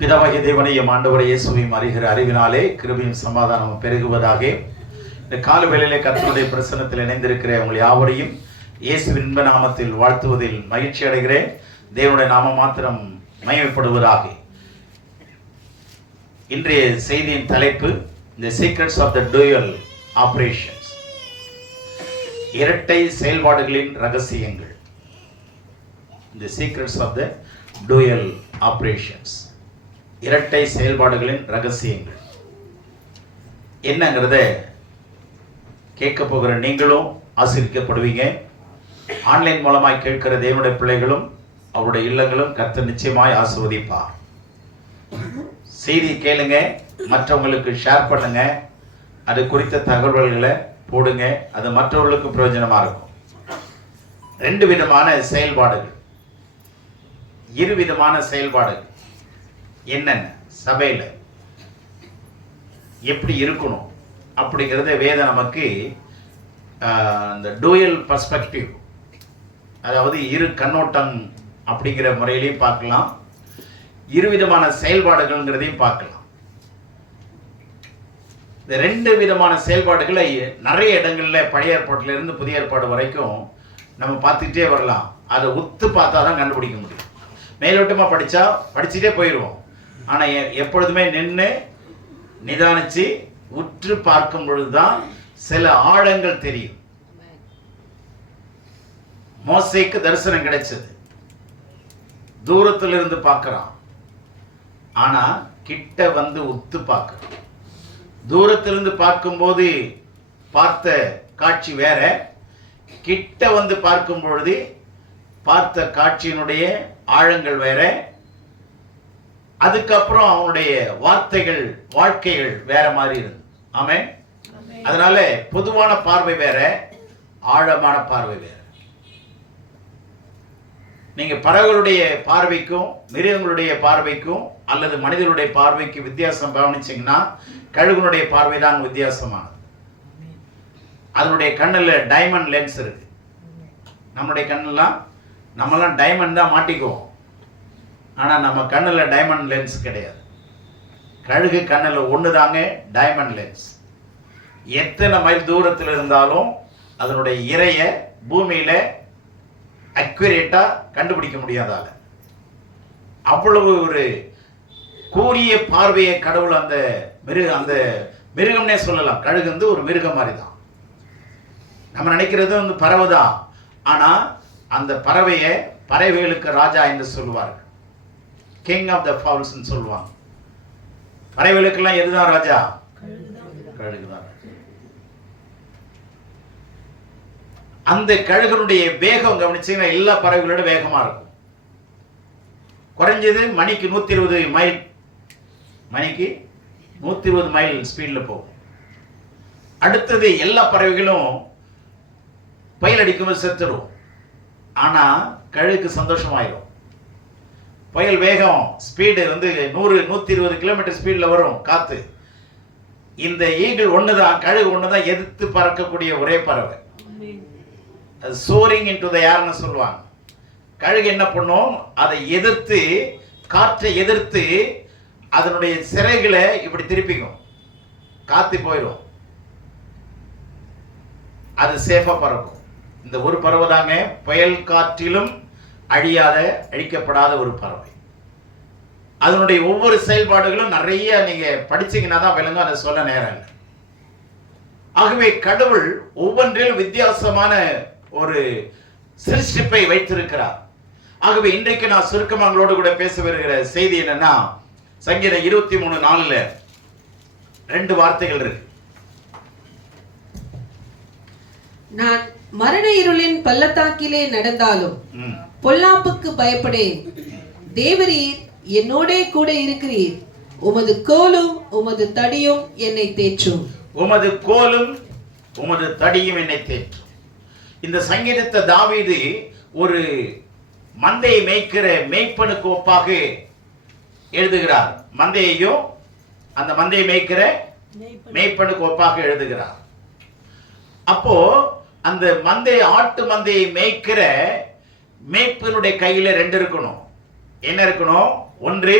பிதாவாகிய தேவனையும் ஆண்டவரை இயேசுவையும் அறிகிற அறிவினாலே கிருபையும் சமாதானமும் பெருகுவதாக. இந்த கால வேளையிலே கர்த்தருடைய பிரசன்னத்தில் இணைந்திருக்கிற உங்கள் யாவரையும் இயேசுவின் இன்ப நாமத்தில் வாழ்த்துவதில் மகிழ்ச்சி அடைகிறேன். தேவனுடைய நாமம் மாத்திரம் மகிமைப்படுவதாக. இன்றைய செய்தியின் தலைப்பு The Secrets of the Dual Operations, இரட்டை செயல்பாடுகளின் ரகசியங்கள். The Secrets of the Dual Operations, இரட்டை செயல்பாடுகளின் ரகசியங்கள் என்னங்கிறத கேட்க போகிற நீங்களும் ஆசீர்வதிக்கப்படுவீங்க. ஆன்லைன் மூலமாய் கேட்கிற தேவனுடைய பிள்ளைகளும் அவருடைய இல்லங்களும் கர்த்தர் நிச்சயமாய் ஆசீர்வதிப்பார். செய்தி கேளுங்க, மற்றவங்களுக்கு ஷேர் பண்ணுங்க, அது குறித்த தகவல்களை போடுங்க, அது மற்றவர்களுக்கு பிரயோஜனமா இருக்கும். ரெண்டு விதமான செயல்பாடுகள், இரு விதமான செயல்பாடுகள் என்னென்ன, சபையில் எப்படி இருக்கணும் அப்படிங்கிறத வேதம் நமக்கு இந்த டூயல் பர்ஸ்பெக்டிவ், அதாவது இரு கண்ணோட்டம் அப்படிங்கிற முறையிலையும் பார்க்கலாம், இருவிதமான செயல்பாடுகள்ங்கிறதையும் பார்க்கலாம். இந்த ரெண்டு விதமான செயல்பாடுகளை நிறைய இடங்களில் பழைய ஏற்பாட்டிலிருந்து புதிய ஏற்பாடு வரைக்கும் நம்ம பார்த்துக்கிட்டே வரலாம். அதை ஒத்து பார்த்தா தான் கண்டுபிடிக்க முடியும். மேலோட்டமாக படிச்சுட்டே போயிடுவோம். ஆனால் எப்பொழுதுமே நின்று நிதானித்து உற்று பார்க்கும் பொழுதுதான் சில ஆழங்கள் தெரியும். மோசேக்கு தரிசனம் கிடைச்சது, தூரத்தில் இருந்து பார்க்கிறான். ஆனா கிட்ட வந்து உத்து பார்க்க, தூரத்திலிருந்து பார்க்கும்போது பார்த்த காட்சி வேற, கிட்ட வந்து பார்க்கும் பொழுது பார்த்த காட்சியினுடைய ஆழங்கள் வேற. அதுக்கப்புறம் அவனுடைய வார்த்தைகள், வாழ்க்கைகள் வேற மாதிரி இருந்து. ஆமென். அதனால பொதுவான பார்வை வேற, ஆழமான பார்வை வேற. நீங்க பறவைகளுடைய பார்வைக்கும் மிருகங்களுடைய பார்வைக்கும் அல்லது மனிதனுடைய பார்வைக்கு வித்தியாசம் கவனிச்சீங்கன்னா, கழுகுனுடைய பார்வை தான் வித்தியாசமானது. அதனுடைய கண்ணில் டைமண்ட் லென்ஸ் இருக்கு. நம்மளுடைய கண்ணெல்லாம் நம்மலாம் டைமண்ட் தான் மாட்டிக்குவோம், ஆனால் நம்ம கண்ணில் டைமண்ட் லென்ஸ் கிடையாது. கழுகு கண்ணில் ஒன்று தாங்க டைமண்ட் லென்ஸ். எத்தனை மைல் தூரத்தில் இருந்தாலும் அதனுடைய இரையை பூமியில் அக்யூரேட்டாக கண்டுபிடிக்க முடியாதால. அவ்வளவு ஒரு கூரிய பார்வையை கடவுள் அந்த மிருகம்னே சொல்லலாம். கழுகு வந்து ஒரு மிருகம் மாதிரி தான். நம்ம நினைக்கிறது வந்து பறவை தான், ஆனால் அந்த பறவையை பறவைகளுக்கு ராஜா என்று சொல்லுவார்கள். கிங் ஆஃப் த ஃபவுல்ஸ் சொல்லுவாங்க. பறவைகளுக்கெல்லாம் எதுதான் ராஜா? கழுகுதான். அந்த கழுகனுடைய வேகம் கவனிச்சீங்கன்னா எல்லா பறவைகளோட வேகமா இருக்கும். குறைஞ்சது மணிக்கு 120 மைல், மணிக்கு 120 மைல் ஸ்பீடில் போகும். அடுத்தது எல்லா பறவைகளும் புயல் அடிக்கும்போது செத்துடும். ஆனா கழுகுக்கு சந்தோஷமாயிரும். புயல் வேகம் ஸ்பீடு வந்து 100-120 கிலோமீட்டர் ஸ்பீடில் வரும் காத்து. இந்த ஈகிள் ஒண்ணுதான், கழுகு ஒண்ணுதான் எதிர்த்து பறக்கக்கூடிய ஒரே பறவை. அது சோரிங் இன்டு தி ஏர்னு சொல்லுவாங்க. கழுகு என்ன பண்ணும், அதை எதிர்த்து, காற்றை எதிர்த்து அதனுடைய சிறைகளை இப்படி திருப்பிக்கும், காத்து போயிடும், அது சேஃபா பறக்கும். இந்த ஒரு பறவை தாங்க புயல் காற்றிலும் அழிக்கப்படாத ஒரு பறவை. அதனுடைய ஒவ்வொரு செயல்பாடுகளும் நிறைய நீங்க படிச்சீங்கன்னா தான் விளங்கும், அதை சொல்ல நேரம் இல்லை. ஆகவே கடவுள் ஒவ்வொன்றிலும் வித்தியாசமான ஒரு சிருஷ்டிப்பை வைத்திருக்கிறார். ஆகவே இன்றைக்கு நான் சுருக்கமாங்களோடு கூட பேச வருகிற செய்தி என்னன்னா, சங்கீதம் 23:4 2 வார்த்தைகள் இருக்கு. நான் மரண இருளின் பள்ளத்தாக்கிலே நடந்தாலும் பொல்லாப்புக்கு பயப்படேன். தேவரீர் என்னோடே கூட இருக்கிறீர். உமது கோலும் உமது தடியும் என்னை தேற்றும். உமது கோலும் உமது தடியும் என்னை தேற்றும். இந்த சங்கீதத்தை தாவீது ஒரு மந்தையை மேய்க்கிற மேய்ப்பனுக்கு ஒப்பாக எழுதுகிறார். மந்தையையும் அந்த மந்தையை மேய்க்கிற மேய்ப்பனுக்கு ஒப்பாக எழுதுகிறார். அப்போ அந்த ஆட்டு மந்தையை மேய்க்கிற மேய்ப்பனுடைய கையில 2 இருக்கணும். என்ன இருக்கணும்? ஒன்று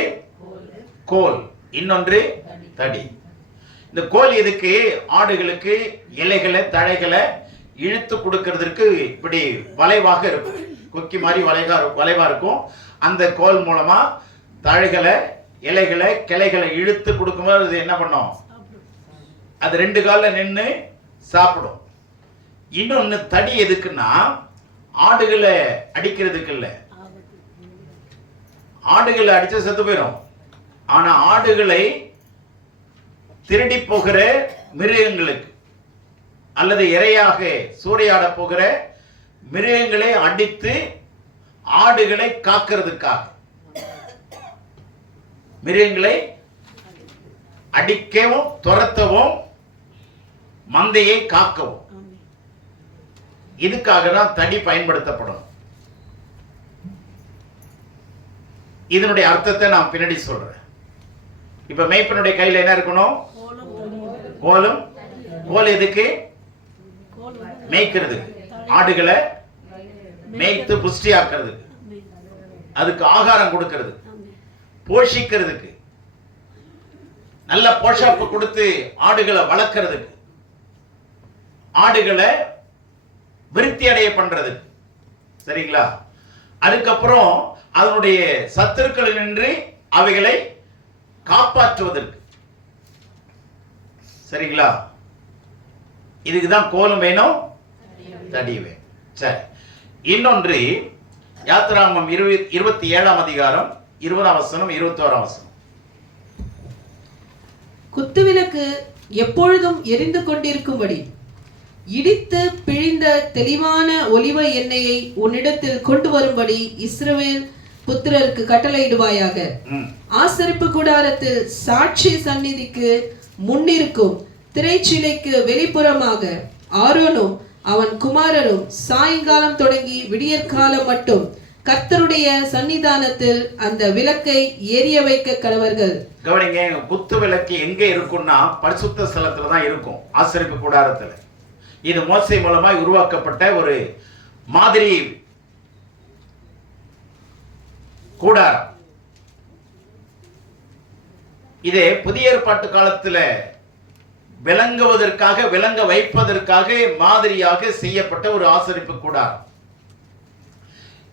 கோல், இன்னொன்று தடி. இந்த கோல் எதுக்கு? ஆடுகளுக்கு இலைகளை தழைகளை இழுத்து கொடுக்கிறதுக்கு இப்படி வளைவாக இருக்கும், கொக்கி மாதிரி வளைவா இருக்கும். அந்த கோல் மூலமா தழைகளை இலைகளை கிளைகளை இழுத்து கொடுக்கும்போது அது என்ன பண்ணும்? அது 2 கால்ல நின்று சாப்பிடும். இன்னொன்னு தடி எதுக்குன்னா ஆடுகளை அடிக்கிறதுக்கு இல்ல. ஆடுகளை அடிச்சா செத்து போயிடும். ஆனா ஆடுகளை திருடி போகிற மிருகங்களுக்கு அல்லது இரையாக சூறையாட போகிற மிருகங்களை அடித்து ஆடுகளை காக்கிறதுக்காக, மிருகங்களை அடிக்கவும் துரத்தவும் மந்தையை காக்கவும், இதுக்காக தான் தடி பயன்படுத்தப்படும். இதனுடைய அர்த்தத்தை நான் பின்னாடி சொல்றேன். இப்ப மேய்ப்பனுடைய கையில என்ன இருக்கணும்? கோலும். கோல் எதுக்கு? மேய்க்கிறது, ஆடுகளை மேய்த்து புஷ்டியாக்குறது, அதுக்கு ஆகாரம் கொடுக்கிறது, போஷிக்கிறதுக்கு, நல்ல போஷாப்பு கொடுத்து ஆடுகளை வளர்க்கிறதுக்கு, ஆடுகளை விருத்தி அடைய பண்றதுக்கு. சரிங்களா? அதுக்கப்புறம் அதனுடைய சத்துருக்கள் நின்று அவைகளை காப்பாற்றுவதற்கு. சரிங்களா? இதுக்குதான் கோலும் வேணும், தடி வேணும். சரி, இன்னொன்று யாத்திராகமம் 27ஆம் அதிகாரம் 20ஆம் வசனம் 21ஆம் வசனம். குத்துவிளக்கு எப்பொழுதும் எரிந்து கொண்டிருக்கும்படி இடித்து பிழிந்த தெளிவான ஒலிவ எண்ணெயை உன்னிடத்தில் கொண்டு வரும்படி இஸ்ரவேல் புத்திரருக்கு கட்டளையிடுவாயாக. ஆசரிப்பு கூடாரத்தில் சாட்சி சந்நிதிக்கு முன்னிருக்கும் திரைச்சிலைக்கு வெளிப்புறமாக ஆரோனும் அவன் குமாரரும் சாயங்காலம் தொடங்கி விடியற்காலம் மட்டும் கர்த்தருடைய சன்னிதானத்தில் அந்த விளக்கை எரிய வைக்க கடவர்கள். கவனிங்க, குத்து விளக்கு எங்க இருக்கும்னா பரிசுத்த ஸ்தலத்துல தான் இருக்கும், ஆசரிப்பு கூடாரத்துல. இது மோசே மூலமாய் உருவாக்கப்பட்ட ஒரு மாதிரி கூடாரம். இது புதிய ஏற்பாட்டு காலத்துல விளங்குவதற்காக, விளங்க வைப்பதற்காக மாதிரியாக செய்யப்பட்ட ஒரு ஆசரிப்பு கூடாரம்.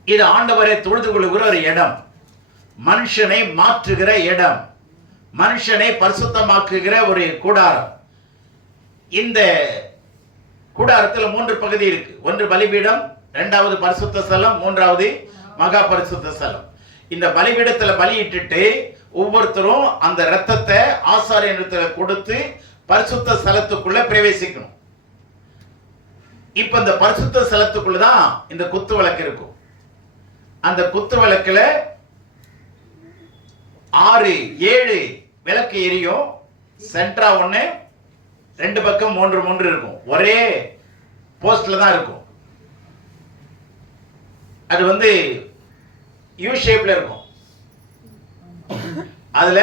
இது ஆண்டவரை தொழுது கொள்ளுகிற ஒரு இடம், மனுஷனை மாற்றுகிற இடம், மனுஷனை பரிசுத்தமாக்குகிற ஒரு கூடாரம். இந்த கூடாரத்தில் 3 பகுதி இருக்கு. ஒன்று பலிபீடம், 2வது பரிசுத்த ஸ்தலம், 3வது மகா பரிசுத்த ஸ்தலம். இந்த பலிபீடத்தில் பலியிட்டுட்டு ஒவ்வொருத்தரும் அந்த இரத்தத்தை ஆசாரியனிடத்துல கொடுத்து பரிசுத்த ஸ்தலத்துக்குள்ள பிரவேசிக்கணும். இப்ப இந்த பரிசுத்த ஸ்தலத்துக்குள்ளதான் இந்த குத்து விளக்கு இருக்கும். அந்த குத்து விளக்குல 6-7 விளக்கு எரியும். சென்ட்ரா 1, 2 பக்கம் 3 இருக்கும். ஒரே போஸ்ட்ல தான் இருக்கும். அது வந்து யூ ஷேப்ல இருக்கும். அதுல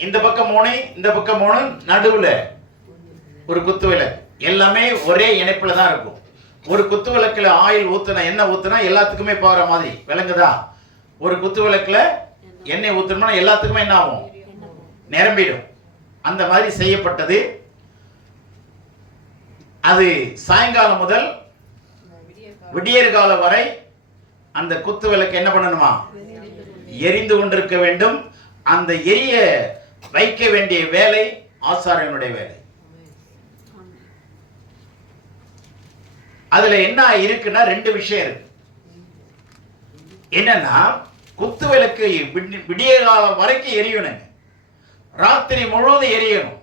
இந்த பக்கம் 3, இந்த பக்கம் 3, நடுவுல ஒரு குத்து விளக்கு. எல்லாமே ஒரே இணைப்புல தான் இருக்கும். ஒரு குத்து விளக்குல ஆயில் ஊத்துனா, எண்ணெய் ஊத்துனா எல்லாத்துக்குமே போற மாதிரி விளங்குதா? ஒரு குத்து விளக்குல எண்ணெய் ஊத்துனா எல்லாத்துக்குமே என்ன ஆகும்? நிரம்பிடும். அந்த மாதிரி செய்யப்பட்டது. அது சாயங்காலம் முதல் விடியற் காலம் வரை அந்த குத்து விளக்கு என்ன பண்ணணுமா? எரிந்து கொண்டிருக்க வேண்டும். அந்த எரிய வைக்க வேண்டிய வேலை ஆசாரியனுடைய வேலை. அதுல என்ன இருக்குன்னா 2 விஷயம் இருக்கு. என்னன்னா, குத்து விளக்கு விடிய காலம் வரைக்கும் எரியணும், ராத்திரி முழுவதும் எரியணும்.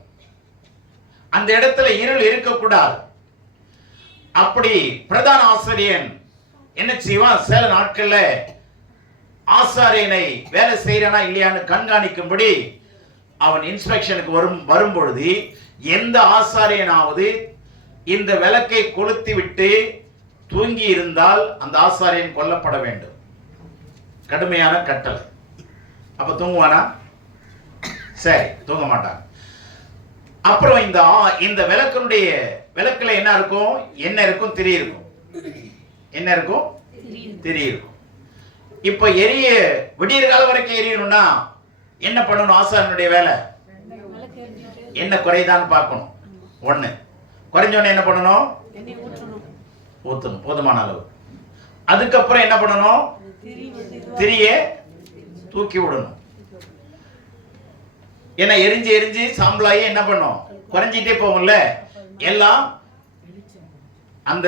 அந்த இடத்துல இருள் இருக்கக்கூடாது. அப்படி பிரதான ஆசிரியன் என்ன செய்வான்? சில நாட்கள்ல ஆசாரியனை வேலை செய்யறானா இல்லையான்னு கண்காணிக்கும்படி அவன் இன்ஸ்பெக்ஷனுக்கு வரும்பொழுது எந்த ஆசாரியனாவது இந்த விளக்கை கொளுத்தி விட்டு தூங்கி இருந்தால் அந்த ஆசாரியன் கொல்லப்பட வேண்டும். கடுமையான கட்டளை. அப்ப தூங்குவானா? சரி, தூங்க மாட்டான். அப்புறம் இந்த விளக்கினுடைய விளக்குல என்ன இருக்கும்? என்ன இருக்கும்? திரி இருக்கும். என்ன இருக்கும்? திரி இருக்கும். இப்ப எரிய விடியற் காலம் வரைக்கும் எரியணும்னா என்ன பண்ணணும்? ஆசாரியனுடைய வேலை என்ன குறைதான்னு பார்க்கணும். ஒண்ணு குறைஞ்சோன்னு என்ன பண்ணணும்? ஊத்தணும் போதுமான அளவு. அதுக்கப்புறம் என்ன பண்ணணும்? திரிய தூக்கி விடணும். ஏன்னா எரிஞ்சு எரிஞ்சு சாம்பலாயி என்ன பண்ணும்? குறைஞ்சிட்டே போகும்ல. எல்லாம் அந்த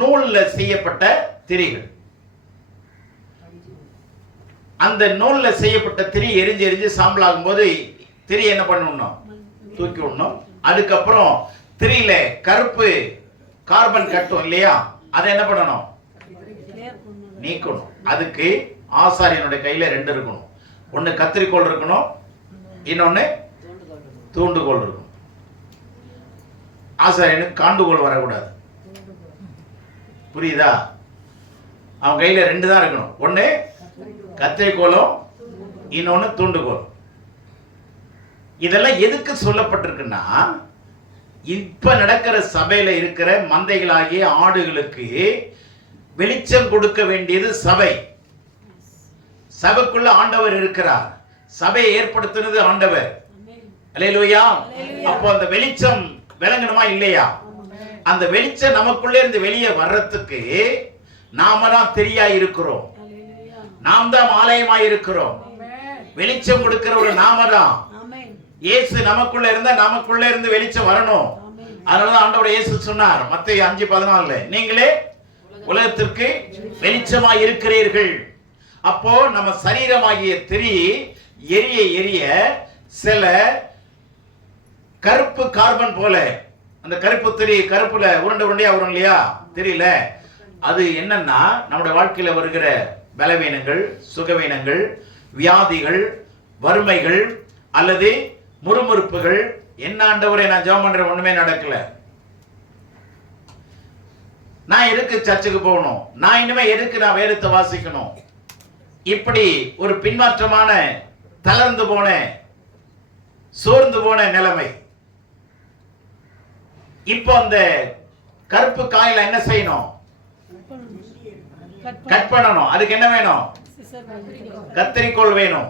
நூல்ல செய்யப்பட்ட திரிகள். அந்த நூல்ல செய்யப்பட்ட திரி எரிஞ்சு எரிஞ்சு சாம்பலாகும் போது திரி என்ன பண்ணணும்? தூக்கி விடணும். அதுக்கப்புறம் திரியில கருப்பு கார்பன் கட்டும் இல்லையா, அதை என்ன பண்ணணும்? நீக்கணும். அதுக்கு ஆசாரியனுடைய கையில ரெண்டு இருக்கணும். ஒன்னு கத்திரிக்கோள் இருக்கணும், இன்னொன்னு தூண்டுகோல் இருக்கணும். ஆசாரியனுக்கு காண்டுகோல் வரக்கூடாது. புரியுதா? அவன் கையில ரெண்டு தான் இருக்கணும். ஒன்னு கத்திரிக்கோளும் இன்னொன்னு தூண்டுகோல். இதெல்லாம் எதுக்கு சொல்லப்பட்டிருக்குன்னா, இப்ப நடக்கிற சபையில இருக்கிற மந்தைகளாகிய ஆடுகளுக்கு வெளிச்சம் கொடுக்க வேண்டியது சபை. சபைக்குள்ள ஆண்டவர் இருக்கிறார். சபையை ஏற்படுத்தினது ஆண்டவர். அல்லேலூயா. அப்போ அந்த வெளிச்சம் விளங்கணுமா இல்லையா? அந்த வெளிச்சம் நமக்குள்ளே இருந்து வெளியே வர்றதுக்கு நாம தான் தெரியா இருக்கிறோம். நாம் தான் ஆலயமாய் இருக்கிறோம். வெளிச்சம் கொடுக்கிற ஒரு நாம தான். இயேசு நமக்குள்ள இருந்தா நமக்குள்ள இருந்து வெளிச்சம் வரணும். அதனாலதான் ஆண்டவர் இயேசு சொன்னார் மத்தேயு 5:14, நீங்களே உலகத்திற்கு வெளிச்சமாய் இருக்கிறீர்கள். அப்போ நம்ம சரீரமாகிய திரி எரிய எரிய சில கருப்பு கார்பன் போல, அந்த கருப்பு திரி கருப்புல உருண்டை உருண்டையா வரும் இல்லையா தெரியல, அது என்னன்னா நம்முடைய வாழ்க்கையில வருகிற பலவீனங்கள், சுகவீனங்கள், வியாதிகள், வறுமைகள் அல்லது முறுமுறுப்புகள். என்ன ஆண்டவரே நான் ஜெபம் பண்றேன் ஒண்ணுமே நடக்கல, நான் எதுக்கு சர்ச்சுக்கு போகணும், நான் இனிமே எதுக்கு நான் வேதத்தை வாசிக்கணும், இப்படி ஒரு பின்மாற்றமான தளர்ந்து போன சோர்ந்து போன நிலைமை. இப்போ அந்த கருப்பு காயில என்ன செய்யணும்? கட் பண்ணணும். அதுக்கு என்ன வேணும்? கத்தரிக்கோல் வேணும்.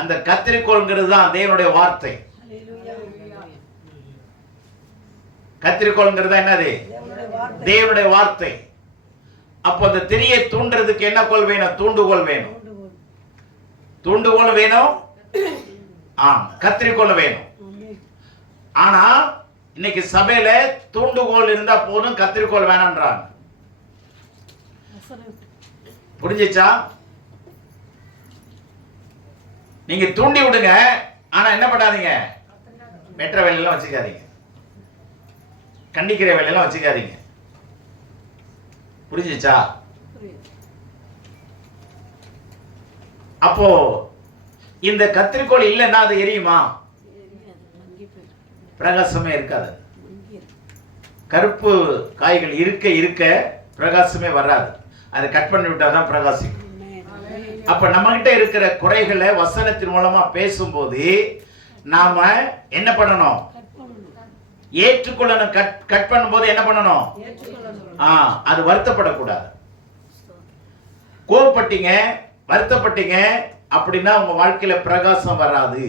அந்த கத்தரிக்கோள்ங்கிறது தான் தேவனுடைய வார்த்தை. கத்தரிக்கோள்ங்கிறது என்னது? தேவனுடைய வார்த்தை. அப்ப அந்த திரியை தூண்டுறதுக்கு என்ன கோல் வேணும்? தூண்டுகோல் வேணும். தூண்டுகோல் வேணும், கத்திரிக்கோல் வேணும். ஆனா இன்னைக்கு சபையில தூண்டுகோல் இருந்தா போதும், கத்திரிக்கோல் வேணான்றாங்க. புரிஞ்சிச்சா? நீங்க தூண்டி விடுங்க, ஆனா என்ன பண்ணாதீங்க? வெற்ற வேலையெல்லாம் வச்சுக்காதீங்க, கண்டிக்கிற வேலையெல்லாம் வச்சுக்காதீங்க. புரிஞ்சிச்சா? அப்போ இந்த கத்திரிக்கோள் இல்லைன்னா அது எரியுமா? பிரகாசமே இருக்காது. கருப்பு காய்கள் இருக்க இருக்க பிரகாசமே வராது. அதை கட் பண்ணி விட்டாதான் பிரகாசிக்கும். அப்ப நம்ம கிட்ட இருக்கிற குறைகளை வசனத்தின் மூலமா பேசும்போது நாம என்ன பண்ணணும்? ஏற்றுக்கொள்ளணும். கட் பண்ணும்போது என்ன பண்ணணும்? அது வருத்தப்படக்கூடாது. கோபப்பட்டீங்க, வருத்தப்பட்டீங்க அப்படின்னா உங்க வாழ்க்கையில பிரகாசம் வராது.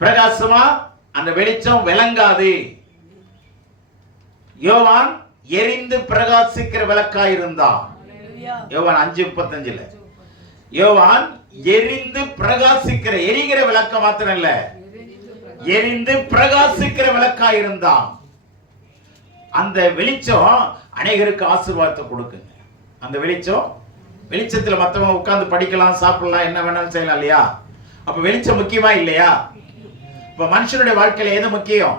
பிரகாசமா அந்த வெளிச்சம் விளங்காது. யோவான் எரிந்து பிரகாசிக்கிற விளக்காய் இருந்தான். யோவான் 5:35. யோவான் எரிந்து பிரகாசிக்கிற, எரிகிற விளக்க மாத்திரம் இல்ல, எரிந்து பிரகாசிக்கிற விளக்காய் இருந்தான். அந்த வெளிச்சம் அநேகருக்கு ஆசீர்வாதத்தை கொடுக்குங்க. அந்த வெளிச்சத்துல மத்தவங்க உட்கார்ந்து படிக்கலாம், சாப்பிடலாம், என்ன வேணாலும் செய்யலாம் இல்லையா? அப்ப வெளிச்சம் முக்கியமா இல்லையா? இப்ப மனுஷனுடைய வாழ்க்கையில எது முக்கியம்?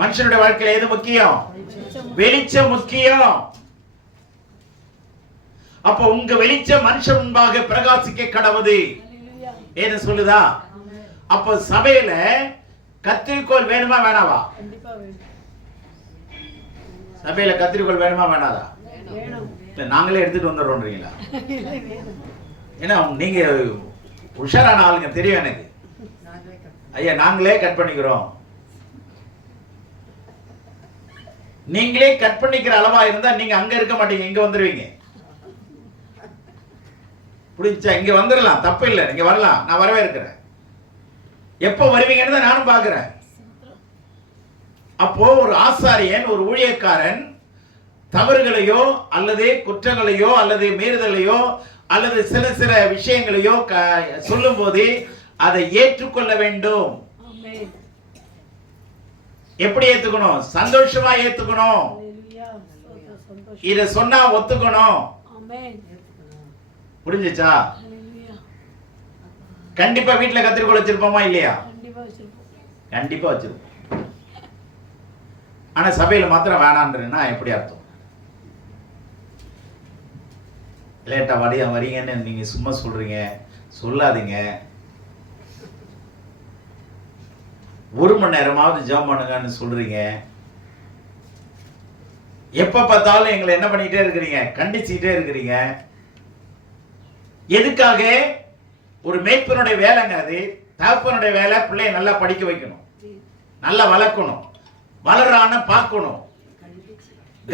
மனுஷனுடைய வாழ்க்கையில எது முக்கியம்? வெளிச்சம் முக்கியம். அப்ப உங்க வெளிச்சம் மனுஷன் முன்பாக பிரகாசிக்க கடவுது ஏன்னு சொல்லுதா? அப்ப சபையில கத்திரிக்கோல் வேணுமா வேணாவா? சபையில கத்திரிக்கோல் வேணுமா வேணாதா? நாங்களே எடுத்துட்டு வந்துடுறோம்ன்றீங்களா? ஏன்னா நீங்க உஷாரான ஆளுங்க தெரியும் எனக்கு. ஐயா நாங்களே கட் பண்ணிக்கிறோம். நீங்களே கட் பண்ணிக்கிற அளவா இருந்தா நீங்க அங்க இருக்க மாட்டீங்க, இங்க வந்துருவீங்க. புரிஞ்சா? இங்க வந்துடலாம், தப்பு இல்லை, நீங்க வரலாம், நான் வரவே இருக்கிறேன். எப்போ வருவீங்கன்னு தான் நானும் பார்க்கிறேன். அப்போ ஒரு ஆசாரியன், ஒரு ஊழியக்காரன் தவறுகளையோ அல்லது குற்றங்களையோ அல்லது மீறுதலையோ அல்லது சில சில விஷயங்களையோ சொல்லும் போது அதை ஏற்றுக்கொள்ள வேண்டும். எப்படி ஏத்துக்கணும்? சந்தோஷமா ஏத்துக்கணும். இத சொன்னா ஒத்துக்கணும். புரிஞ்சுச்சா? கண்டிப்பா வீட்டுல கத்திரிக்கோள் வச்சிருப்போமா இல்லையா? கண்டிப்பா வச்சிருப்போம். ஆனா சபையில மாத்திரம் வேணான்றா எப்படி அர்த்தம்? லேட்டா வரீங்கன்னு நீங்க சும்மா சொல்றீங்க, சொல்லாதீங்க. 1 மணி நேரமாவது ஜெபம் பண்ணுங்கன்னு சொல்றீங்க. எப்ப பார்த்தாலும் எங்களை என்ன பண்ணிட்டே இருக்கிறீங்க? கண்டிச்சுட்டே இருக்கிறீங்க. எதுக்காக? ஒரு மேய்ப்பனுடைய வேலைங்க அது. தகப்பனுடைய வேலை பிள்ளையை நல்லா படிக்க வைக்கணும், நல்லா வளர்க்கணும், வளர்றான்னு பார்க்கணும்,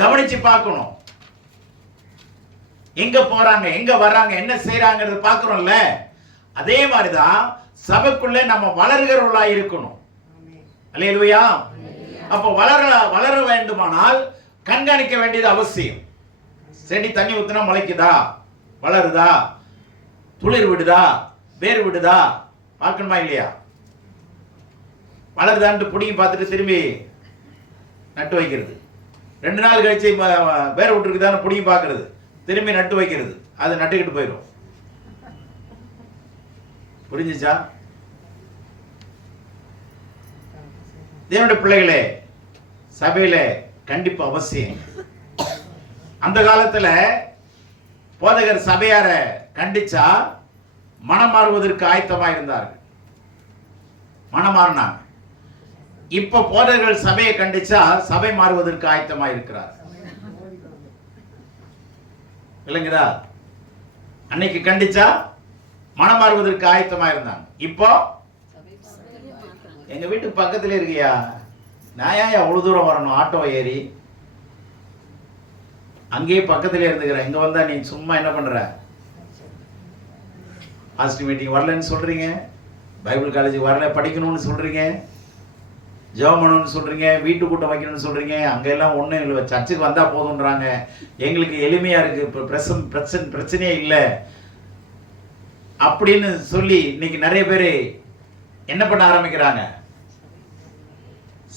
கவனிச்சு பார்க்கணும். எங்க போறாங்க, எங்க வர்றாங்க, என்ன செய்யறாங்கிறது பார்க்கிறோம்ல. அதே மாதிரிதான் சபைக்குள்ள நம்ம வளர்கிறவர்களா இருக்கணும். அல்லேலூயா. அப்ப வளர வேண்டுமானால் கண்காணிக்க வேண்டியது அவசியம். செடி தண்ணி ஊத்தினா முளைக்குதா, வளருதா, துளிர் விடுதா, வேர் விடுதா, பார்க்கணுமா இல்லையா? வளருதான்ட்டு பிடிங்கி பார்த்துட்டு திரும்பி நட்டு வைக்கிறது. 2 நாள் கழிச்சு வேர் விட்டுருக்குதான்னு பிடிங்கி பார்க்கறது, திரும்பி நட்டு வைக்கிறது, அது நட்டுக்கிட்டு போயிடும். புரிஞ்சுச்சா? தேவனுடைய பிள்ளைகளே, சபையில கண்டிப்பா அவசியம். அந்த காலத்துல போதகர் சபையார கண்டிச்சா மனம் மாறுவதற்கு ஆயத்தமா இருந்தார்கள், மனம் மாறினாங்க. இப்ப போதகர்கள் சபையை கண்டிச்சா சபை மாறுவதற்கு ஆயத்தமா இருக்கிறார். இல்லைங்களா? அன்னைக்கு கண்டிச்சா மனம் மாறுவதற்கு ஆயத்தமா இருந்தாங்க. இப்போ எங்க வீட்டுக்கு பக்கத்துல இருக்கியா, நான் ஏன் அவ்வளவு தூரம் வரணும் ஆட்டோ ஏறி? அங்கேயே பக்கத்துல இருந்துக்கிறேன். இங்க வந்தா நீ சும்மா என்ன பண்ற? பாஸ்டர் மீட்டிங் வரலன்னு சொல்றீங்க, பைபிள் காலேஜுக்கு வரல படிக்கணும்னு சொல்றீங்க, ஜெபம் பண்ணணும்னு சொல்றீங்க, வீட்டு கூட்டம் வைக்கணும்னு சொல்றீங்க. அங்க எல்லாம் ஒண்ணும் இல்லை, சர்ச்சுக்கு வந்தா போதும்ன்றாங்க. எங்களுக்கு எளிமையா இருக்கு, பிரச்சனையே இல்லை அப்படின்னு சொல்லி இன்னைக்கு நிறைய பேர் என்ன பண்ண ஆரம்பிக்கிறாங்க?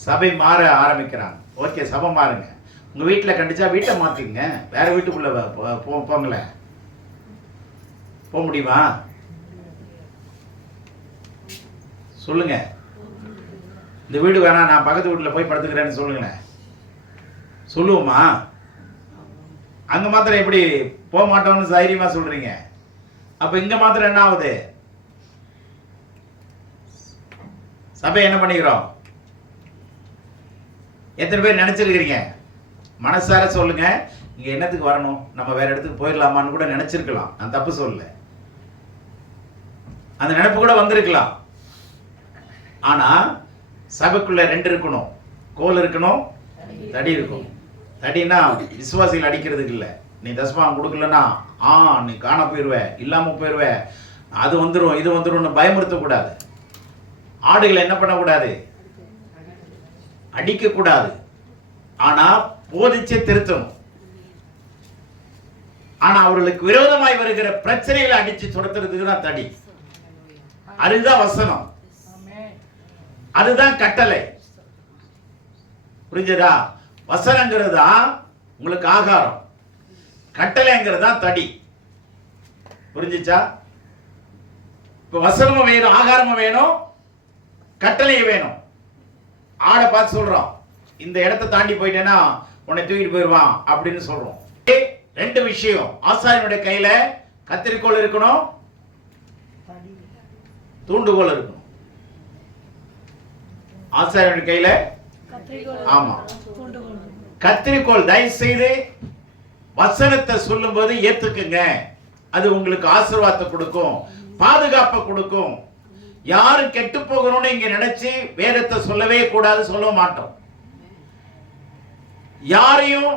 சபை மாற ஆரம்பிக்கிறாங்க. ஓகே, சபை மாறுங்க. உங்க வீட்டுல கண்டிச்சா வீட்டை மாத்திங்க, வேற வீட்டுக்குள்ள போங்களே. போக முடியுமா? சொல்லுங்க. இந்த வீடு வேணாம், நான் பக்கத்து வீட்டுல போய் படுத்துக்கிறேன்னு சொல்லுங்களேன். சொல்லுவோமா? அங்க மாத்திரம் எப்படி போக மாட்டோம்னு தைரியமா சொல்றீங்க? அப்ப இங்க மாத்திரம் என்ன ஆகுது? சபை என்ன பண்ணிக்கிறோம்? எத்தனை பேர் நினைச்சிருக்கிறீங்க? மனசார சொல்லுங்க, இங்க என்னத்துக்கு வரணும், நம்ம வேற இடத்துக்கு போயிடலாமான்னு கூட நினைச்சிருக்கலாம். நான் தப்பு சொல்லல, அந்த நினைப்பு கூட வந்திருக்கலாம். ஆனா சபைக்குள்ள 2 இருக்கணும், கோல் இருக்கணும், தடி இருக்கும். தடினா விசுவாசிகள் அடிக்கிறதுக்கு இல்லை. நீ தசமாம் கொடுக்கலன்னா நீ காண போயிருவ, இல்லாம போயிருவ, அது வந்துடும் இது வந்துடும் பயமுறுத்தக்கூடாது. ஆடுகளை என்ன பண்ணக்கூடாது? அடிக்க கூடாது. ஆனா போதிச்சே திருத்தணும். ஆனா அவர்களுக்கு விரோதமாய் வருகிற பிரச்சனைகளை அடிச்சு துரத்துறதுக்கு தான் தடி. அதுதான் வசனம், அதுதான் கட்டளை. புரிஞ்சதா? வசனங்கிறது தான் உங்களுக்கு ஆகாரம், கட்டளைங்கிறது தான் தடி. புரிஞ்சுச்சா? இப்ப வசனமும் வேணும், ஆகாரமும் வேணும், கட்டளையும் வேணும். ஆடை பார்த்து சொல்றோம், இந்த இடத்தை தாண்டி போயிட்டேன்னா உன்னை தூக்கிட்டு போயிடுவான் அப்படின்னு சொல்றோம். 2 விஷயம். ஆசாரியனுடைய கையில கத்திரிக்கோள் இருக்கணும், தூண்டுகோல் இருக்கணும். ஆசாரியனுடைய கையில ஆமா கத்திரிக்கோள். தயவு செய்து வசனத்தை சொல்லும் போது ஏத்துக்குங்க. அது உங்களுக்கு ஆசீர்வாதத்தை கொடுக்கும், பாதுகாப்பை கொடுக்கும். யாரும் கெட்டு போகணும்னு இங்க நினைச்சு வேதத்தை சொல்லவே கூடாது, சொல்ல மாட்டோம். யாரையும்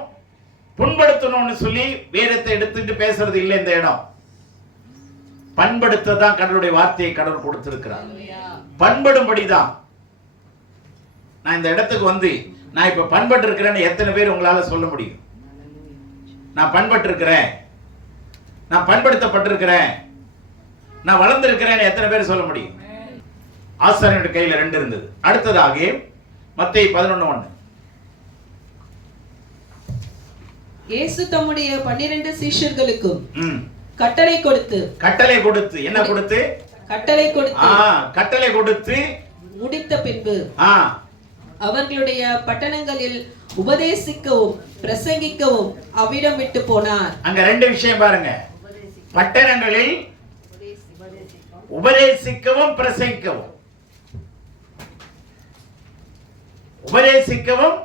புண்படுத்தணும்னு சொல்லி வேதத்தை எடுத்துட்டு பேசுறது இல்லை இந்த இடம். பண்படுத்த தான் கடவுளுடைய வார்த்தையை கடவுள் கொடுத்திருக்கிறார். பண்படும்படிதான். நான் இந்த இடத்துக்கு வந்து நான் இப்ப பண்பட்டு இருக்கிறேன்னு எத்தனை பேர் உங்களால சொல்ல முடியும்? நான் பண்பட்டு இருக்கிறேன், நான் பண்படுத்தப்பட்டிருக்கிறேன், நான் வளர்ந்திருக்கிறேன்னு எத்தனை பேர் சொல்ல முடியும்? ஆசாரியனுடைய கையில 2 இருந்தது. அடுத்ததாக மத்தேயு 11:1. இயேசு தம்முடைய 12 சீஷர்களுக்கும் கட்டளை கொடுத்து என்ன கொடுத்து? கட்டளை கொடுத்து முடித்த பின்பு அவர்களுடைய பட்டணங்களில் உபதேசிக்கவும் பிரசங்கிக்கவும் அவ்விடம் விட்டு போனார். அங்க 2 விஷயம் பாருங்க. பட்டணங்களில் உபதேசிக்கவும் பிரசங்கிக்கவும். உபதேசிக்கவும்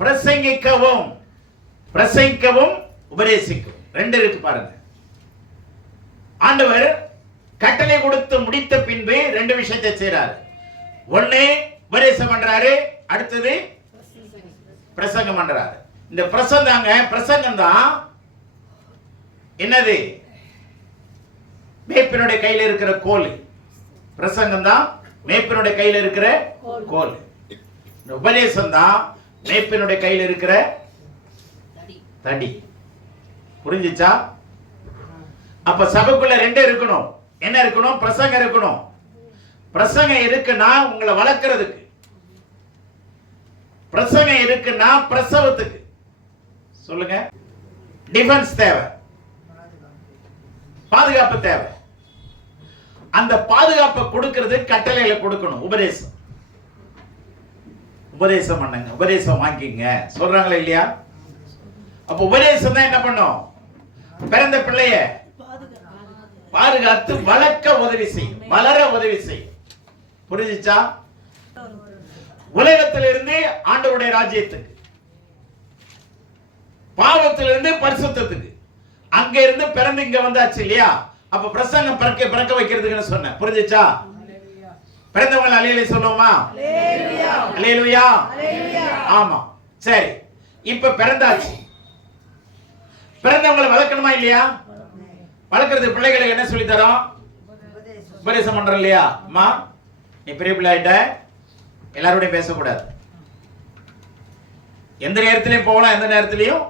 பிரசங்கிக்கவும். பிரசங்கிக்கவும் உபதேசிக்கவும் 2 இருக்கு பாருங்க. ஆண்டவர் கட்டளை கொடுத்து முடித்த பின்பு 2 விஷயத்தை செய்றாரு. ஒண்ணு உபதேசம் பண்றாரு, அடுத்தது பிரசங்கம் பண்றாரு. இந்த பிரசங்கம் தான் என்னது? மேய்ப்பனுடைய கையில இருக்கிற கோல். பிரசங்கம் தான் மேய்ப்பனுடைய கையில இருக்கிற கோல். உபதேசம் தான் மேய்ப்பனுடைய கையில இருக்கிற தடி. புரிஞ்சுச்சா? அப்ப சபைக்குள்ள 2 இருக்கணும். என்ன இருக்கணும்? பிரசங்கம் இருக்கணும். பிரசங்கம் இருக்குன்னா உங்களை வளர்க்கிறதுக்கு, பிரசங்கம் இருக்குன்னா பிரசவத்துக்கு. சொல்லுங்க. டிஃபென்ஸ் தேவை, பாதுகாப்பு தேவை. அந்த பாதுகாப்பை கொடுக்கிறது கட்டளையில கொடுக்கணும். உபதேசம் பண்ணுங்க, உபதேசம் வாங்கிங்க சொல்றாங்களா இல்லையா? அப்ப உபதேசம் தான் என்ன பண்ணும்? பிறந்த பிள்ளைய பாதுகாத்து வளர்க்க உதவி செய்யும், வளர உதவி செய்யும். புரிஞ்சுச்சா? உலகத்திலிருந்து ஆண்டவருடைய ராஜ்யத்துக்கு, பாவத்திலிருந்து பரிசுத்தத்துக்கு, அங்க இருந்து பிறந்து இங்க வந்தாச்சு இல்லையா? அப்ப பிரசங்கம் பிறக்க வைக்கிறதுக்குன்னு சொன்னேன். புரிஞ்சுச்சா? பிறந்தவங்க அல்லேலூயா சொல்லுவோமா? அல்லேலூயா. ஆமா, சரி. இப்ப பிறந்தாச்சு. பிறந்தவங்களை வளர்க்கணுமா இல்லையா? வளர்க்கறது பிள்ளைகளுக்கு என்ன சொல்லி தரோம்? உபதேசம் பண்றோம் இல்லையா? அம்மா, நீ பெரிய பிள்ளை ஆயிட்ட, எல்லாரோடையும் பேசக்கூடாது. எந்த நேரத்திலையும் போகலாம், எந்த நேரத்திலையும்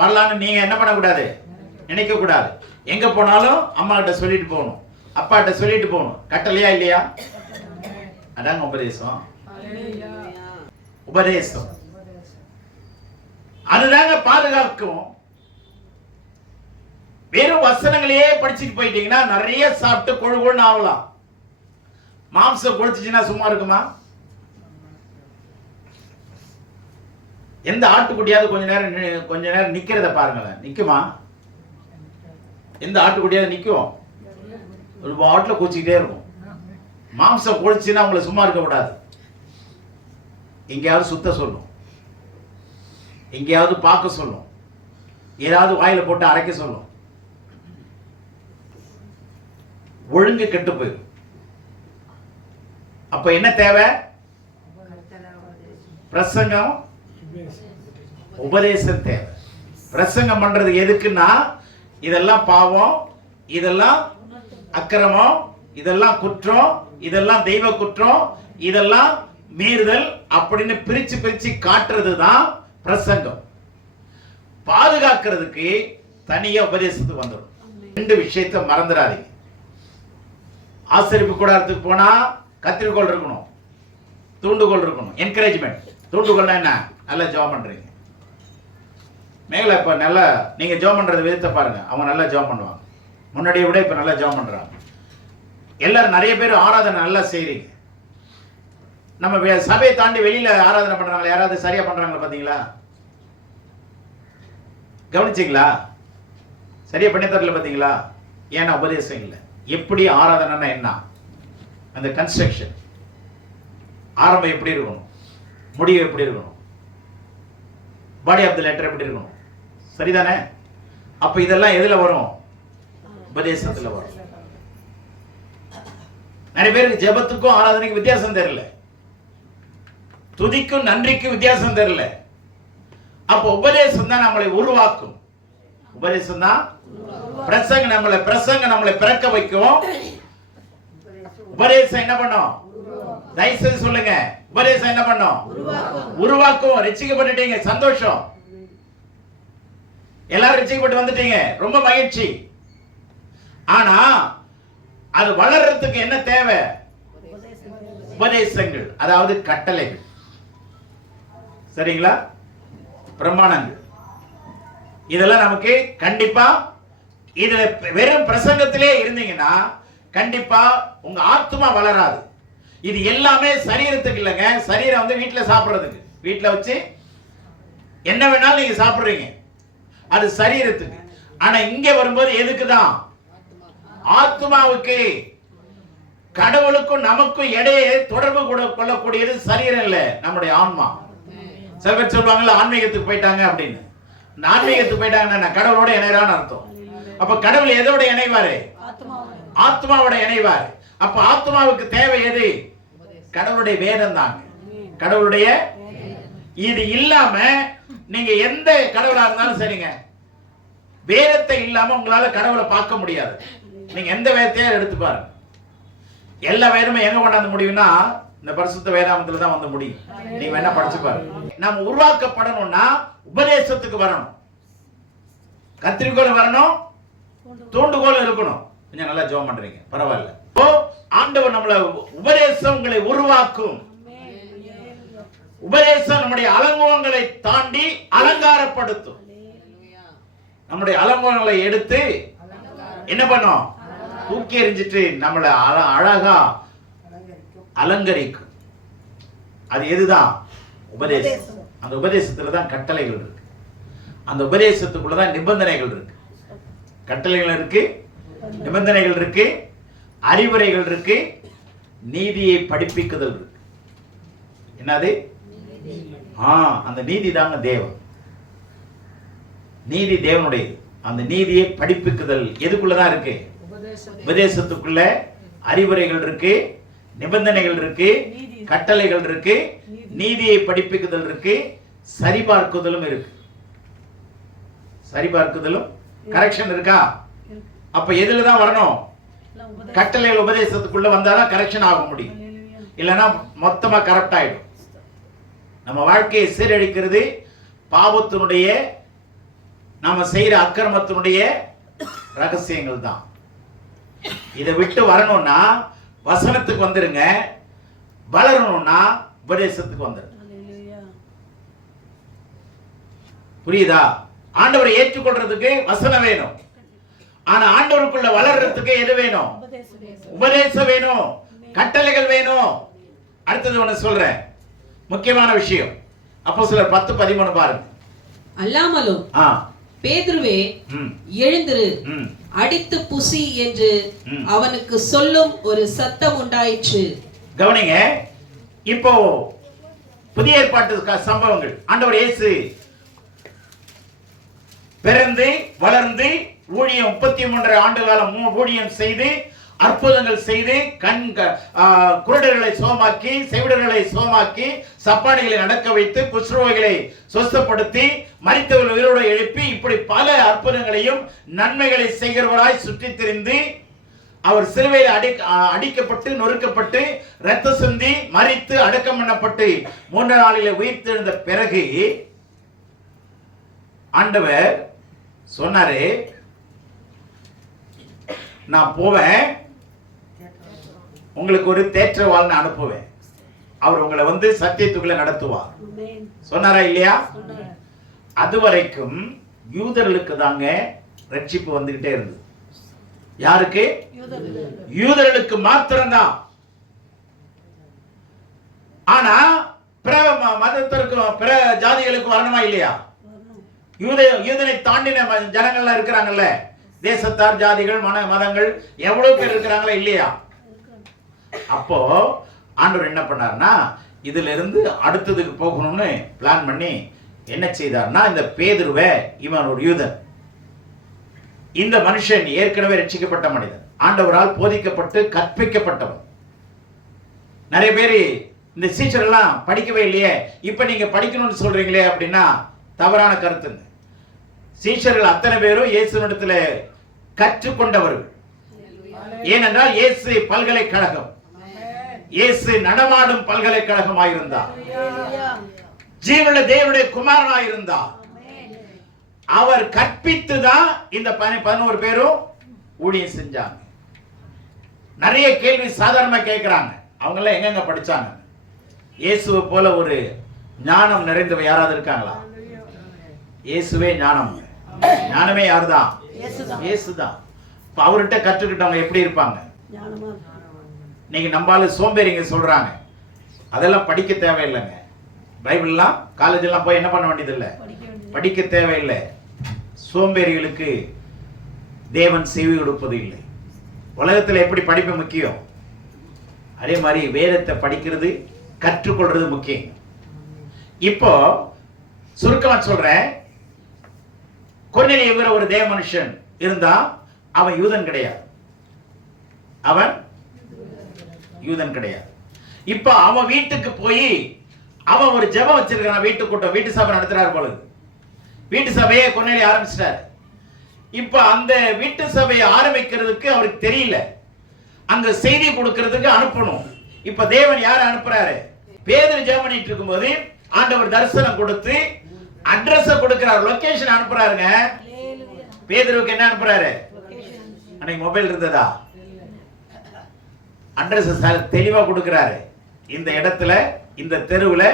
வரலான்னு நீங்க என்ன பண்ணக்கூடாது, நினைக்க கூடாது. எங்க போனாலும் அம்மா கிட்ட சொல்லிட்டு போகணும், அப்பா கிட்ட சொல்லிட்டு போகணும். கட்டளையா இல்லையா? அதாங்க உபதேசம். உபதேசம் அதுதாங்க பாதுகாக்கும். வெறும் வசனங்களையே படிச்சுட்டு போயிட்டீங்கன்னா நிறைய சாப்பிட்டு கொழுன்னு ஆகலாம். மாம்சம் கொழுச்சுச்சுன்னா சும்மா இருக்குமா? எந்த ஆட்டுக்குட்டியாவது கொஞ்ச நேரம் நிக்கிறத பாருங்களேன், நிக்குமா? எந்த ஆட்டுக்குட்டியாவது நிக்கும்? ஒரு பாட்டில் கூச்சிக்கிட்டே இருக்கும். மாம்சம் கொழுச்சுன்னா உங்களை சும்மா இருக்க கூடாது. எங்கேயாவது சுத்த சொல்லும், எங்கேயாவது பார்க்க சொல்லும், ஏதாவது வாயில போட்டு அரைக்க சொல்லும். ஒழுங்கு கெட்டு போயிடும். அப்ப என்ன தேவை? பிரசங்கம், உபதேசம் தேவை. பிரசங்கம் பண்றது எதுக்குன்னா, இதெல்லாம் பாவம், இதெல்லாம் அக்கிரமம், இதெல்லாம் குற்றம், இதெல்லாம் தெய்வ குற்றம், இதெல்லாம் மீறுதல் அப்படின்னு பிரிச்சு பிரிச்சு காட்டுறது தான் பிரசங்கம். பாதுகாக்கிறதுக்கு தனியா உபதேசத்துக்கு வந்துடும். 2 விஷயத்தை மறந்துடாதீங்க. ஆசரிப்பு கூடாரத்துக்கு போனா கத்திரிக்கோள் இருக்கணும், தூண்டுகோள் இருக்கணும், என்கரேஜ்மெண்ட். தூண்டுகோள்னா என்ன? நல்லா ஜெபம் பண்றீங்க. மேல இப்ப நல்லா நீங்க ஜெபம் பண்றது விதத்தை பாருங்க, அவங்க நல்லா ஜெபம் பண்ணுவாங்க. முன்னாடியை விட இப்ப நல்லா ஜெபம் பண்றாங்க. எல்லாரும் நிறைய பேர் ஆராதனை நல்லா செய்றீங்க. நம்ம சபையை தாண்டி வெளியில ஆராதனை பண்றாங்களா? யாராவது சரியா பண்றாங்களா பாத்தீங்களா? கவனிச்சிங்களா? சரியா பண்ணி தரல பாத்தீங்களா? ஏன்னா உபதேசம் இல்லை. எப்படி ஆராதனைன்னா என்ன? அந்த கன்ஸ்ட்ரக்ஷன், ஆரம்பம் எப்படி இருக்கணும், முடிவு எப்படி இருக்கணும், பாடி ஆஃப் தி லெட்டர் எப்படி இருக்கணும், சரிதானே? அப்ப இதெல்லாம் எதுல வரும்? உபதேசத்துல வரும். நிறைய பேருக்கு ஜெபத்துக்கும் ஆராதனைக்கும் வித்தியாசம் தெரியல, துதிக்கும் நன்றிக்கும் வித்தியாசம் தெரியல. அப்ப உபதேசம் தான் நம்மளை உருவாக்கும். உபதேசம் தான் பிரசங்கம் நம்மளை பிறக்க வைக்கும். உபதேசம் என்ன பண்ணும்? தயவுசெய்து சொல்லுங்க, உபதேசம் என்ன பண்ணும்? உருவாக்கும். ரட்சிக்கப்பட்டுட்டீங்க, சந்தோஷம். எல்லாரும் ரட்சிக்கப்பட்டு வந்துட்டீங்க, ரொம்ப மகிழ்ச்சி. ஆனா அது வளர்றதுக்கு என்ன தேவை? உபதேசங்கள், அதாவது கட்டளைகள், சரிங்களா? பிரமாணங்கள், இதெல்லாம் நமக்கு கண்டிப்பா. இதுல வெறும் பிரசங்கத்திலே இருந்தீங்கன்னா கண்டிப்பா உங்க ஆத்மா வளராது. இது எல்லாமே சரீரத்துக்கு இல்லைங்க. சரீரம் வந்து வீட்டுல சாப்பிடுறதுக்கு, வீட்டுல வச்சு என்ன வேணாலும் நீங்க சாப்பிடுறீங்க, அது சரீரத்துக்கு. ஆனா இங்க வரும்போது எதுக்குதான்? ஆத்மாவுக்கு. கடவுளுக்கும் நமக்கும் இடையே தொடர்பு கொள்ளக்கூடியது சரீரம் இல்ல, நம்முடைய ஆன்மா. சில பேர் சொல்லுவாங்கல்ல, ஆன்மீகத்துக்கு போயிட்டாங்க அப்படின்னு. ஆன்மீகத்துக்கு போயிட்டாங்கன்னா கடவுளோட இணைறான்னு அர்த்தம். அப்ப கடவுள் எதோட இணைவாரு? ஆத்மாவோட இணைவார். அப்ப ஆத்மாவுக்கு தேவை எது? கடவுளுடைய வேதம் தாங்க, கடவுளுடைய. இது இல்லாம நீங்க எந்த கடவுளா இருந்தாலும் சரிங்க, வேதத்தை இல்லாம உங்களால கடவுளை பார்க்க முடியாது. நீங்க எந்த வேதத்தையும் எடுத்து பாருங்க, எல்லா வேதமும் எங்க கொண்டாந்து முடியும்னா இந்த பரிசுத்த வேதாமத்துல தான் வந்து முடியும். நீங்க வேணா படிச்சு பாருங்க. நம்ம உருவாக்கப்படணும்னா உபதேசத்துக்கு வரணும், கத்திரிக்கோள் வரணும், தூண்டுகோல் இருக்கணும். கொஞ்சம் நல்லா ஜெபம் பண்றீங்க, பரவாயில்ல. ஆண்டவர் நம்மளை உபதேசம் உங்களை உருவாக்கும். உபதேசம் நம்முடைய அலங்கோலங்களை தாண்டி அலங்காரப்படுத்தும். நம்முடைய அலங்கோலங்களை எடுத்து என்ன பண்ணும்? தூக்கி எறிஞ்சிட்டு நம்மளை அழகா அலங்கரிக்கும். அது எதுதான்? உபதேசம். அந்த உபதேசத்துல தான் கட்டளைகள் இருக்கு, அந்த உபதேசத்துக்குள்ளதான் நிபந்தனைகள் இருக்கு. கட்டளைகள் இருக்கு, நிபந்தனைகள் இருக்கு, அறிவுரைகள் இருக்கு, நீதியை படிப்பிக்குதல் இருக்கு. என்னது? அந்த நீதி தாங்க தேவன். நீதி தேவனுடையது. அந்த நீதியை படிப்பிக்குதல் எதுக்குள்ளதான் இருக்கு? உபதேசத்துக்குள்ள அறிவுரைகள் இருக்கு, நிபந்தனைகள் இருக்கு, கட்டளைகள் இருக்கு, நீதியை படிப்பிக்குதல் இருக்கு, சரிபார்க்குதலும் இருக்கு. சரிபார்க்குதலும் கரெக்ஷன் இருக்கா? அப்ப எதுல தான் வரணும்? கட்டளைகள் உபதேசத்துக்குள்ள வந்தாதான் கரெக்ஷன் ஆக முடியும். இல்லைன்னா மொத்தமா கரெக்ட் ஆயிடும். நம்ம வாழ்க்கையை சீரழிக்கிறது பாவத்தினுடைய, நாம செய்யற அக்கிரமத்தினுடைய ரகசியங்கள் தான். இதை விட்டு வரணும்னா வசனத்துக்கு வந்துருங்க, வளரணும்னா உபதேசத்துக்கு வந்துருங்க. புரியுதா? ஆண்டவரை ஏற்றுக்கொள்றதுக்கு வசனம் வேணும். ஆனா ஆண்டவருக்குள்ள வளர்றதுக்கு எது வேணும்? உபதேசம் வேணும், கட்டளைகள் வேணும். அடுத்தது ஒண்ணு சொல்றேன், முக்கியமான விஷயம். அப்போஸ்தலர் 10:13 பாருங்க. அல்லாமலும் பேதுருவே எழுந்திரு, அடித்து புசி என்று அவனுக்கு சொல்லும் ஒரு சத்தம் உண்டாயிற்று. கவனிங்க, இப்போ புதிய ஏற்பாட்டு சம்பவங்கள். ஆண்டவர் இயேசு பிறந்து வளர்ந்து ஊழியம் 33 ஆண்டு காலம் ஊழியம் செய்து அற்புதங்கள் செய்து குருடர்களை சோமாக்கி, செவிடர்களை சோமாக்கி, சப்பானிகளை நடக்க வைத்து, குஷ்ரோகிகளை சுத்தப்படுத்தி, மரித்தவர்கள் உயிரோடு எழுப்பி, இப்படி பல அற்புதங்களையும் நன்மைகளை செய்கிறவராய் சுற்றி திரிந்து, அவர் சிலுவையில் அடிக்கப்பட்டு நொறுக்கப்பட்டு இரத்த சிந்தி மரித்து அடக்கம் பண்ணப்பட்டு 3 நாளிலே உயிர்த்தெழுந்த பிறகு ஆண்டவர் சொன்னாரு, நான் போவேன், உங்களுக்கு ஒரு தேற்றவாளனை அனுப்புவேன், அவர் உங்களை வந்து சத்தியத்துக்குள்ள நடத்துவார். சொன்னாரா இல்லையா? அது வரைக்கும் யூதர்களுக்கு தாங்க ரட்சிப்பு வந்துகிட்டே இருந்தது. யாருக்கு? யூதர்களுக்கு மாத்திரம்தான். ஆனா பிற மதத்திற்கும் பிற ஜாதிகளுக்கு வரணுமா இல்லையா? யூதனை தாண்டின ஜனங்கள்லாம் இருக்கிறாங்கல்ல, தேசத்தார், ஜாதிகள், மதங்கள் எவ்வளவு பேர் இருக்கிறாங்களா இல்லையா? அப்போ ஆண்டவர் என்ன பண்ணார்னா, இதுல இருந்து அடுத்ததுக்கு போகணும்னு பிளான் பண்ணி என்ன செய்தார்னா, இந்த பேதுருவை, இவன் ஒரு யூதன், இந்த மனுஷன் ஏற்கனவே ரட்சிக்கப்பட்ட மனிதன், ஆண்டவரால் போதிக்கப்பட்டு கற்பிக்கப்பட்டவன். நிறைய பேர் இந்த சீச்சர் எல்லாம் படிக்கவே இல்லையே, இப்ப நீங்க படிக்கணும்னு சொல்றீங்களே அப்படின்னா தவறான கருத்துங்க. சீஷர்கள் அத்தனை பேரும் இயேசுவிடத்தில் கற்றுக்கொண்டவர்கள். ஏனென்றால் இயேசு பல்கலைக்கழகம், இயேசு நடமாடும் பல்கலைக்கழகமாயிருந்தார். ஜீவனுள்ள தேவனுடைய குமாரனாயிருந்தார். அவர் கற்பித்துதான் இந்த 11 பேரும் ஊழியம் செஞ்சாங்க. நிறைய கேள்வி சாதாரணமா கேட்கிறாங்க. அவங்க எல்லாம் எங்கெங்க படிச்சாங்க? இயேசுவை போல ஒரு ஞானம் நிறைந்தவர் யாராவது இருக்காங்களா? இயேசுவே ஞானம். ஞானமே யாருதான்? இயேசுதான். அவர்கிட்ட கற்றுக்கிட்டவங்க எப்படி இருப்பாங்க? நீங்க நம்பால சோம்பேறிங்க சொல்றாங்க, அதெல்லாம் படிக்க தேவையில்லைங்க. பைபிள்லாம் காலேஜ் எல்லாம் போய் என்ன பண்ண வேண்டியதில்லை, படிக்க தேவையில்லை. சோம்பேறிகளுக்கு தேவன் செவி கொடுப்பது இல்லை. உலகத்தில் எப்படி படிப்பு முக்கியம், அதே மாதிரி வேதத்தை படிக்கிறது கற்றுக்கொள்றது முக்கியம். இப்போ சுருக்கமா சொல்றேன், கொர்நேலியுங்கிற ஒரு தேவ மனுஷன் இருந்தா அவன் யூதன் கிடையாது. அவன் யூதன் கிடையாது. இப்ப அவன் வீட்டுக்கு போய் அவன் ஒரு ஜெபம் வச்சிருக்கான். வீட்டு கூட்டம், வீட்டு சபை நடத்துறாரு பொழுது வீட்டு சபையை கொர்நேலி ஆரம்பிச்சிட்டாரு. இப்ப அந்த வீட்டு சபையை ஆரம்பிக்கிறதுக்கு அவருக்கு தெரியல, அங்க செய்தி கொடுக்கிறதுக்கு அனுப்பணும். இப்ப தேவன் யார அனுப்புறாரு? பேதுரு ஜெபம் பண்ணிட்டு இருக்கும்போது ஆண்டவர் தரிசனம் கொடுத்து அட்ரஸ் கொடுக்கிறார், லொகேஷன் அனுப்புறாருங்க. பேதுருவுக்கு என்ன அனுப்புறாரு? அன்னைக்கு மொபைல் இருந்ததா? அட்ரஸ் தெளிவா கொடுக்கிறாரு. இந்த இடத்துல இந்த தெருவுல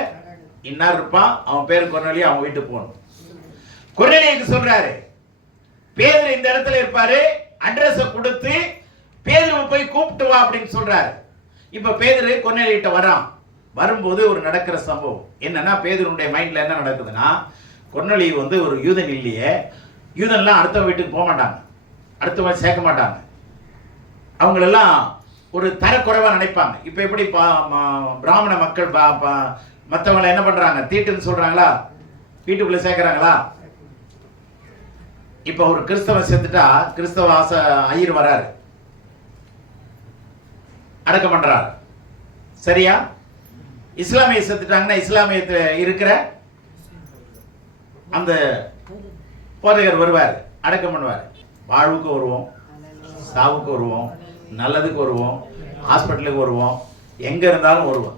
இன்னார் இருப்பான், அவன் பேரு கொர்நேலி, அவன் வீட்டுக்கு போகணும். கொர்நேலியுக்கு சொல்றாரு, பேதுரு இந்த இடத்துல இருப்பாரு, அட்ரஸ் கொடுத்து பேதுருவை போய் கூப்பிட்டு வா அப்படின்னு சொல்றாரு. இப்ப பேதுரு கொர்நேலி கிட்ட வரான். வரும்போது ஒரு நடக்கிற சம்பவம் என்னன்னா, பேதுருடைய மைண்ட்ல என்ன நடக்குதுன்னா, கொர்நேலி ஒரு யூதன் இல்லையே, யூதன்லாம் அடுத்த வீட்டுக்கு போக மாட்டாங்க, அடுத்தவன் சேர்க்க மாட்டாங்க, அவங்களெல்லாம் ஒரு தரக்குறைவா நினைப்பாங்க. இப்ப எப்படி பிராமண மக்கள் மற்றவங்களை என்ன பண்றாங்க, தீட்டுன்னு சொல்றாங்களா, வீட்டுக்குள்ள சேர்க்கிறாங்களா? இப்ப ஒரு கிறிஸ்தவன் செத்துட்டா கிறிஸ்தவ ஐயர் வராரு, அடக்கம் பண்றாரு, சரியா? இஸ்லாமிய செத்துட்டாங்கன்னா இஸ்லாமியத்துல இருக்கிற அந்த போதகர் வருவார், அடக்கம் பண்ணுவார். வாழ்வுக்கு வருவோம், சாவுக்கு வருவோம், நல்லதுக்கு வருவோம், ஹாஸ்பிட்டலுக்கு வருவோம், எங்க இருந்தாலும் வருவோம்.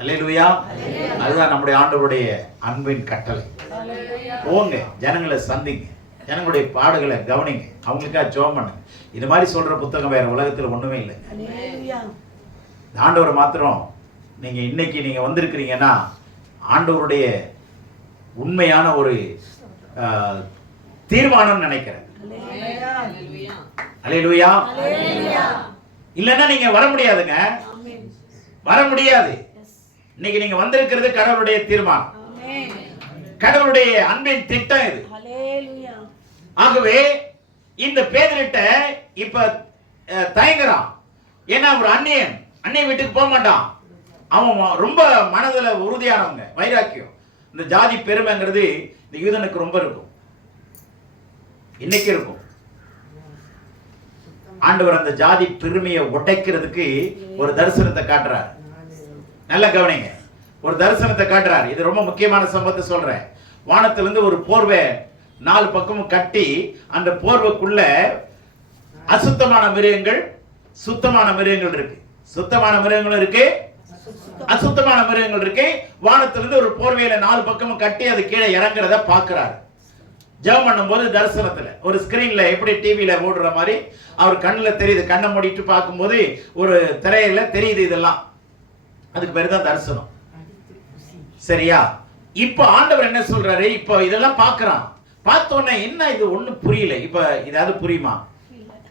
அல்லேலூயா. அதுதான் நம்முடைய ஆண்டவருடைய அன்பின் கட்டளை. போங்க, ஜனங்களை சந்திங்க, ஜனங்களுடைய பாடுகளை கவனிங்க, அவங்களுக்காக ஜெபம் பண்ணுங்க. இது மாதிரி சொல்ற புத்தகம் வேற உலகத்தில் ஒண்ணுமே இல்லை. ஆண்டவர் மாத்திரம் நீங்க இன்னைக்கு நீங்க வந்திருக்கிறீங்கன்னா ஆண்டவருடைய உண்மையான ஒரு தீர்மானம் நினைக்கிறேன். அல்லேலூயா. இல்லன்னா நீங்க வர முடியாதுங்க, வர முடியாது. இன்னைக்கு நீங்க வந்திருக்கிறது கடவுளுடைய தீர்மானம், கடவுளுடைய அன்பின் திட்டம் இது. ஆகவே இந்த பேதுருட்ட இப்ப தயங்குறான். ஏன்னா ஒரு அந்நிய வீட்டுக்கு போக மாட்டான். அவன் ரொம்ப மனதுல உறுதியானவங்க, வைராக்கியம். இந்த ஜாதி பெருமைங்கிறது இந்த யூதனுக்கு ரொம்ப இருக்கும், இன்னைக்கு இருக்கும். ஆண்டவர் அந்த ஜாதி பெருமையை உடைக்கிறதுக்கு ஒரு தரிசனத்தை காட்டுறார். நல்ல கவனிங்க, ஒரு தரிசனத்தை காட்டுறார். இது ரொம்ப முக்கியமான சம்பவத்தை சொல்றேன். வானத்திலிருந்து ஒரு போர்வை 4 பக்கமும் கட்டி, அந்த போர்வைக்குள்ள அசுத்தமான மிருகங்கள், சுத்தமான மிருகங்கள் இருக்கு. சுத்தமான மிருகங்களும் இருக்கு, அசுத்தமான மிருகங்கள் இருக்கு. வானத்திலிருந்து ஒரு போர்வையில 4 பக்கமும் கட்டி அது கீழே இறங்குறத பாக்குறாரு. ஜெபம் பண்ணும்போது தரிசனத்துல ஒரு ஸ்கிரீன்ல எப்படி டிவில ஓடுற மாதிரி அவர் கண்ணுல தெரியுது. கண்ணை மூடிட்டு பார்க்கும்போது ஒரு திரையில தெரியுது. இதெல்லாம் அதுக்கு பேரு தான் தரிசனம், சரியா? இப்ப ஆண்டவர் என்ன சொல்றாரு? இப்ப இதெல்லாம் பாக்குறான். பார்த்த உடனே என்ன இது ஒண்ணும் புரியல. இப்ப இதாவது புரியுமா?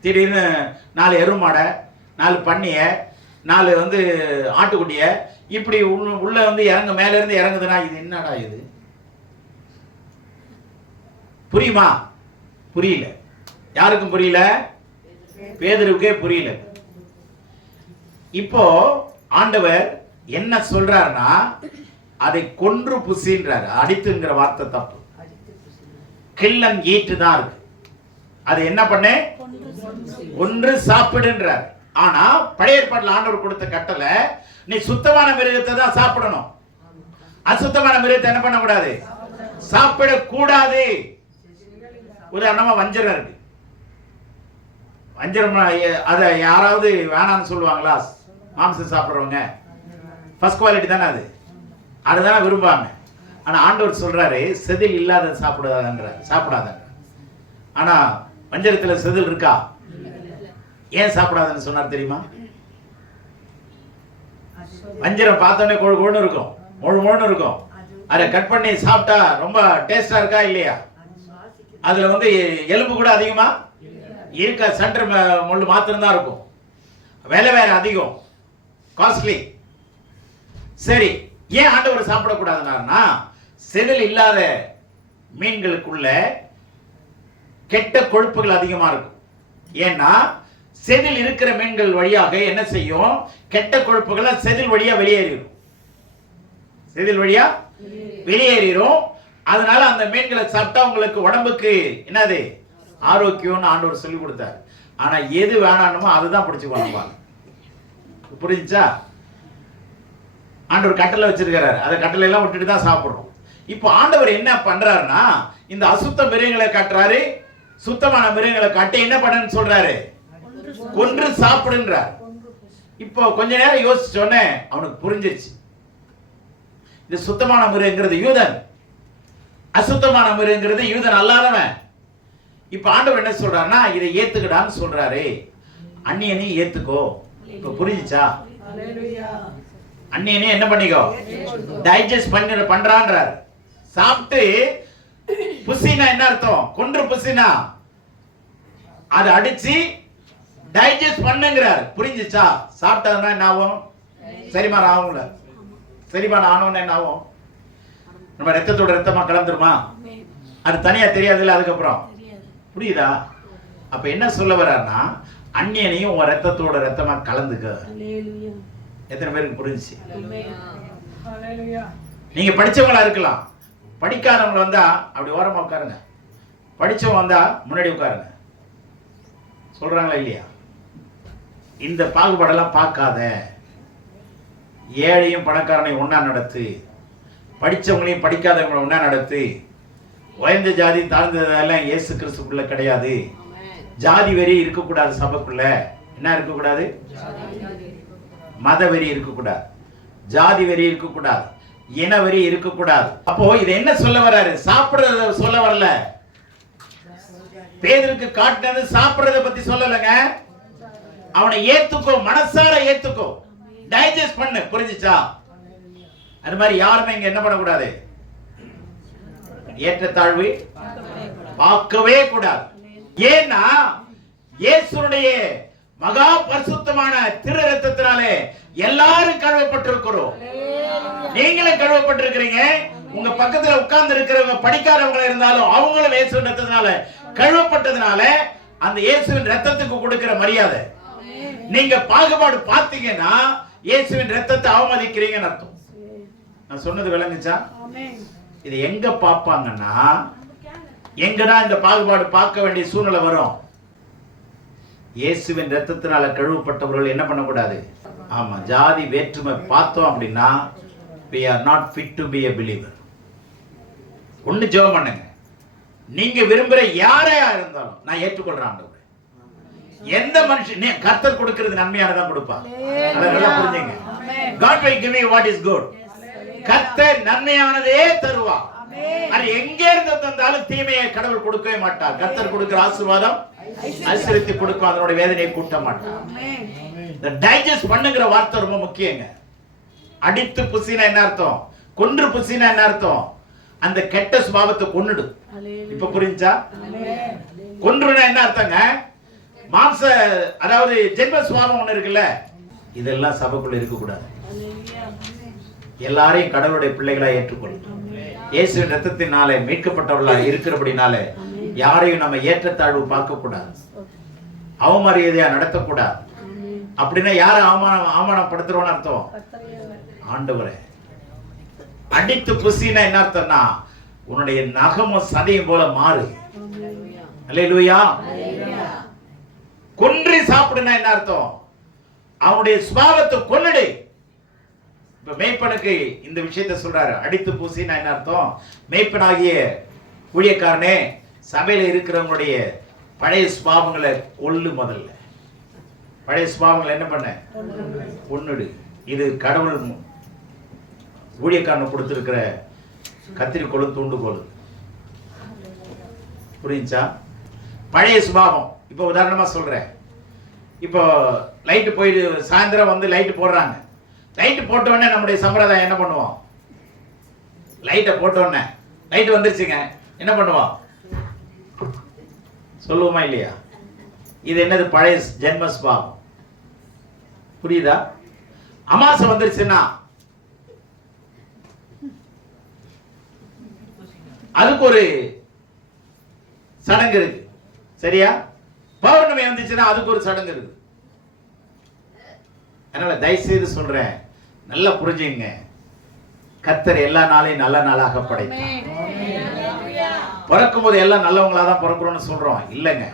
திடீர்னு 4 எருமாடை, 4 பன்னிய, 4 ஆட்டுக்குட்டிய இப்படி உள்ள இறங்க, மேல இருந்து இறங்குதுன்னா இது என்னடா இது? புரியுமா? புரியல. யாருக்கும் புரியல? பேதுருவுக்கே புரியல. இப்போ ஆண்டவர் என்ன சொல்றாருன்னா, அதை கொன்று புசின்றாரு. அடித்துங்கிற வார்த்தை தப்பு, கில்லன் ஈட்டு தான் இருக்கு. அது என்ன பண்ணு? ஒன்று சாப்பிடுன்றார். ஆனா பழைய ஏற்பாட்டில் ஆண்டவர் கொடுத்த கட்டளை, நீ சுத்தமான மிருகத்தை தான் சாப்பிடணும், அசுத்தமான மிருகத்தை என்ன பண்ணக்கூடாது, சாப்பிடக்கூடாது. உதாரணமா வஞ்சரம் இருக்கு. வஞ்சரம் அதை யாராவது வேணான்னு சொல்லுவாங்களா? மாம்சம் சாப்பிட்றவங்க ஃபர்ஸ்ட் குவாலிட்டி தானே, அதுதானே விரும்புவாங்க. ஆனா ஆண்டவர் சொல்றாரு செதில் இல்லாத சாப்பிடாத. ஆனா வஞ்சரத்துல செதில் இருக்கா? ஏன் சாப்பிடாதுன்னு சொன்னார் தெரியுமா? வஞ்சரம் பார்த்தோன்னே கொழு கொழுன்னு இருக்கும், மொழு மொழுன்னு இருக்கும். அதை கட் பண்ணி சாப்பிட்டா ரொம்ப டேஸ்டா இருக்கா இல்லையா? அதுல வந்து எலும்பு கூட அதிகமா இருக்க, சென்டர் முள்ளு மாத்திரம் தான் இருக்கும். விலை வேற அதிகம், காஸ்ட்லி. சரி, ஏன் ஆண்டவர் சாப்பிடக்கூடாதுன்னா செதில் இல்லாத மீன்களுக்குள்ள கெட்ட கொழுப்புகள் அதிகமா இருக்கும். ஏன்னா செதில் இருக்கிற மீன்கள் வழியாக என்ன செய்யும்? கெட்ட கொழுப்புகளை செதில் வழியா வெளியேறிடும். செதில் வழியா வெளியேறிடும். அதனால அந்த மீன்களை சாப்பிட்டா உங்களுக்கு உடம்புக்கு என்னது ஆரோக்கியம்னு ஆண்டவர் சொல்லி கொடுத்தாரு. ஆனா எது வேணானுமோ அதுதான் பிடிச்சுக்கணும். புரிஞ்சுச்சா? ஆண்டவர் கட்டளை வச்சிருக்கிறாரு, அதை கட்டளை எல்லாம் விட்டுட்டு தான் சாப்பிடுறோம். இப்போ ஆண்டவர் என்ன பண்றாருன்னா இந்த அசுத்த மிருகங்களை காட்டுறாரு, சுத்தமான மிருகங்களை காட்டி என்ன பண்ணுன்னு சொல்றாரு? கொன்று சாப்பிடுன்றார். இப்போ கொஞ்ச நேரம் யோசிச்சோன்னே அவனுக்கு புரிஞ்சிருச்சு, இது சுத்தமான மிருகங்கிறது யூதன், அசுத்தமான மிருகங்கிறது யூதன் அல்லாதவன். இப்ப ஆண்டவர் என்ன சொல்றாருன்னா இதை ஏத்துக்கடான்னு சொல்றாரு. அந்நியனையும் ஏத்துக்கோ. இப்ப புரிஞ்சுச்சா? அந்நியனையும் என்ன பண்ணிக்கோ, டைஜஸ்ட் பண்றான்றார். சாப்பிட்டு புசினா என்ன அர்த்தம்? கொன்று புசினா அதை அடிச்சு டைஜஸ்ட் பண்ணுங்கிறார். புரிஞ்சுச்சா? சாப்பிட்டதுன்னா என்ன ஆகும்? செரிமானம் ஆகும்ல. செரிமானம் ஆனோன்னு என்ன ஆகும்? நம்ம ரத்தத்தோட ரத்தமா கலந்துருமா? அது தனியா தெரியாதுல்ல. அதுக்கப்புறம் புரியுதா? அப்ப என்ன சொல்ல வர்றாருன்னா அந்நியனையும் உன் ரத்தத்தோட ரத்தமா கலந்துக்க. எத்தனை பேருக்கு புரிஞ்சுச்சு? நீங்க படிச்சவங்களா இருக்கலாம், படிக்காதவங்க வந்தா அப்படி ஓரமா உட்காருங்க, படிச்சவங்க வந்தா முன்னாடி உட்காருங்க. சொல்றாங்களா இல்லையா? இந்த பாகுபாடெல்லாம் பார்க்காத. ஏழையும் பணக்காரனையும் ஒன்னா நடத்து, படிச்சவங்களையும் படிக்காதவங்களையும் ஒன்னா நடத்து. உயர்ந்த ஜாதி தாழ்ந்ததெல்லாம் இயேசு கிறிஸ்துக்குள்ள கிடையாது. ஜாதி வெறி இருக்கக்கூடாது சபைக்குள்ள. என்ன இருக்கக்கூடாது? மத வெறி இருக்கக்கூடாது, ஜாதி வெறி இருக்கக்கூடாது, இன வெறி இருக்கக்கூடாது. அப்போ இது என்ன சொல்ல வர்றாரு? சாப்பிடுறத சொல்ல வரல. பேதுருக்கு காட்டினது சாப்பிடுறத பத்தி சொல்லலங்க. அவனை ஏத்துக்கோ, மனசார ஏத்துக்கோ, டைஜஸ்ட் பண்ணு. புரிஞ்சுச்சா? அது மாதிரி யாருமே இங்க என்ன பண்ணக்கூடாது, ஏற்றத்தாழ்வு பார்க்கவே கூடாது. ஏன்னா இயேசுடைய மகா பரிசுத்தமான திரு ரத்தத்தினாலே எல்லாரும் கழுவப்பட்டிருக்கிறோம். நீங்களும் கழுவப்பட்டிருக்கிறீங்க. உங்க பக்கத்துல உட்கார்ந்து இருக்கிறவங்க படிக்காதவங்க இருந்தாலும் அவங்களும் இயேசுவின் ரத்தத்தினால கழுவப்பட்டதுனால அந்த இயேசுவின் ரத்தத்துக்கு கொடுக்கிற மரியாதை. நீங்க பாகுபாடு பார்த்தீங்கன்னா இயேசுவின் ரத்தத்தை அவமதிக்கிறீங்கன்னு அர்த்தம். நான் சொன்னது விளங்குச்சா? இது எங்க பார்ப்பாங்கன்னா, எங்கதான் இந்த பாகுபாடு பார்க்க வேண்டிய சூழ்நிலை வரும்? இயேசுவின் ரத்தத்தினால கழுவப்பட்டவர்கள் என்ன பண்ணக்கூடாது? ஆமா, ஜாதி வேற்றுமை பார்த்தோம் அப்படின்னா we are not fit to be a believer. ஒன்னு ஜெபம் பண்ணுங்க. நீங்க விரும்புற யாரையா இருந்தாலும் நான் ஏற்றுக்கொள்றேன் ஆண்டவரே. எந்த மனுஷன் கர்த்தர் கொடுக்கிறது நன்மையானதான் கொடுப்பா. நல்லா புரிஞ்சுங்க. God will give you what is good. கர்த்தர் நன்மையானதே தருவா. அது எங்க இருந்து தந்தாலும் தீமையை கடவுள் கொடுக்கவே மாட்டார். கர்த்தர் கொடுக்கிற ஆசீர்வாதம் ஐஸ்வரியத்தை கொடுக்கும், அதனோட வேதனையை கூட்ட மாட்டார். இந்த டைஜஸ்ட் பண்ணுங்கிற வார்த்தை ரொம்ப முக்கியங்க. அடித்து புசினா என்ன அர்த்தம்? கொன்று புசினா என்ன அர்த்தம்? அந்த கெட்ட சுபாவத்தை கொன்னுடு. இப்ப புரிஞ்சா? கொன்றுனா என்ன அர்த்தங்க? மாம்ச, அதாவது ஜென்ம சுபாவம் ஒண்ணு இருக்குல்ல, இதெல்லாம் சபைக்குள்ள இருக்க கூடாது. எல்லாரையும் கடவுளுடைய பிள்ளைகளா ஏற்றுக்கொள்ளும். இயேசுவின் ரத்தத்தினாலே மீட்கப்பட்டவர்களா இருக்கிறபடினாலே யாரையும் நம்ம ஏற்றத்தாழ்வு பார்க்க கூடாது, அவமரியாதையா நடத்தக்கூடாது. அப்படின்னா யாரை அவமானப்படுத்துறோம்னு அர்த்தம்? ஆண்டவரே. அடித்து புசினா என்ன அர்த்தம்னா உன்னுடைய நகமும் சதையும் போல மாறு. அல்லேலூயா. கொன்று சாப்பிடுனா என்ன அர்த்தம்? அவனுடைய சுபாவத்தை கொன்னுடு. இப்ப மேய்ப்பனுக்கு இந்த விஷயத்தை சொல்றாரு. அடித்து பூசினா என்ன அர்த்தம்? மேய்ப்பனாகிய ஊழியக்காரனே, சபையில இருக்கிறவங்களுடைய பழைய சுபாவங்களை கொல்லு. முதல்ல பழைய சுபாவங்களை என்ன பண்ண? கொன்னுடு. இது கடவுள் ஊழியக்காரன் கொடுத்திருக்கிற கத்திரிக்கோள், தூண்டுகோள். புரிஞ்சா? பழைய சுபாவம். இப்போ உதாரணமா சொல்றேன். இப்போ லைட்டு போயிட்டு சாயந்தரம் வந்து லைட்டு போடுறாங்க. லைட்டு போட்ட உடனே நம்முடைய சம்பிரதாயம் என்ன பண்ணுவோம்? லைட்டை போட்ட உடனே லைட் வந்துருச்சுங்க, என்ன பண்ணுவோம்? சொல்லுவோமா இல்லையா? இது என்னது? பழைய ஜென்ம சுபாவம். புரியுதா? அமாசை வந்துருச்சுன்னா அதுக்கு ஒரு சடங்கு இருக்கு, சரியா? பௌர்ணமி வந்துச்சுன்னா அதுக்கு ஒரு சடங்கு இருக்கு. அதனால தயவு செய்து சொல்றேன், நல்லா புரிஞ்சுங்க. கர்த்தர் எல்லா நாளையும் நல்ல நாளாக படைத்தார். பிறக்கும் போது எல்லாம் நல்லவங்களா தான் பிறக்கிறோம்னு சொல்றோம் இல்லைங்க.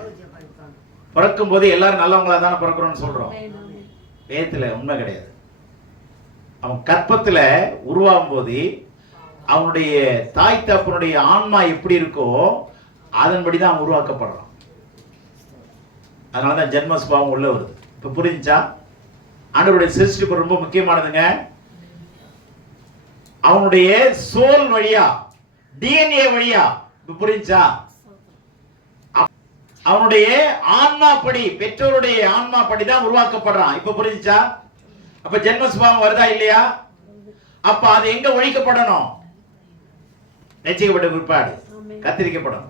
பிறக்கும் போது எல்லாரும் நல்லவங்களா தானே பிறக்கிறோம்னு சொல்றோம். வேதத்துல உண்மை கிடையாது. அவன் கற்பத்துல உருவாகும் போது அவனுடைய தாய் தகப்பனுடைய ஆன்மா எப்படி இருக்கோ அதன்படிதான் அவன் உருவாக்கப்படுறான். அதனாலதான் ஜென்ம சுபாவம் உள்ள வருது. இப்ப புரிஞ்சா? ஆண்டவருடைய சிருஷ்டிப்பு ரொம்ப முக்கியமானதுங்க. அவனுடைய சோல் வழியா, டிஎன்ஏ வழியா, இப்ப புரிஞ்சா? அவனுடைய ஆன்மா படி, பெற்றோருடைய ஆன்மா படி தான் உருவாக்கப்படுறான். இப்ப புரிஞ்சா? அப்ப ஜென்ம சுபாவம் வருதா இல்லையா? அப்ப அது எங்க ஒழிக்கப்படணும்? ரட்சிக்கப்பட்ட பிற்பாடு கத்திரிக்கப்படணும்.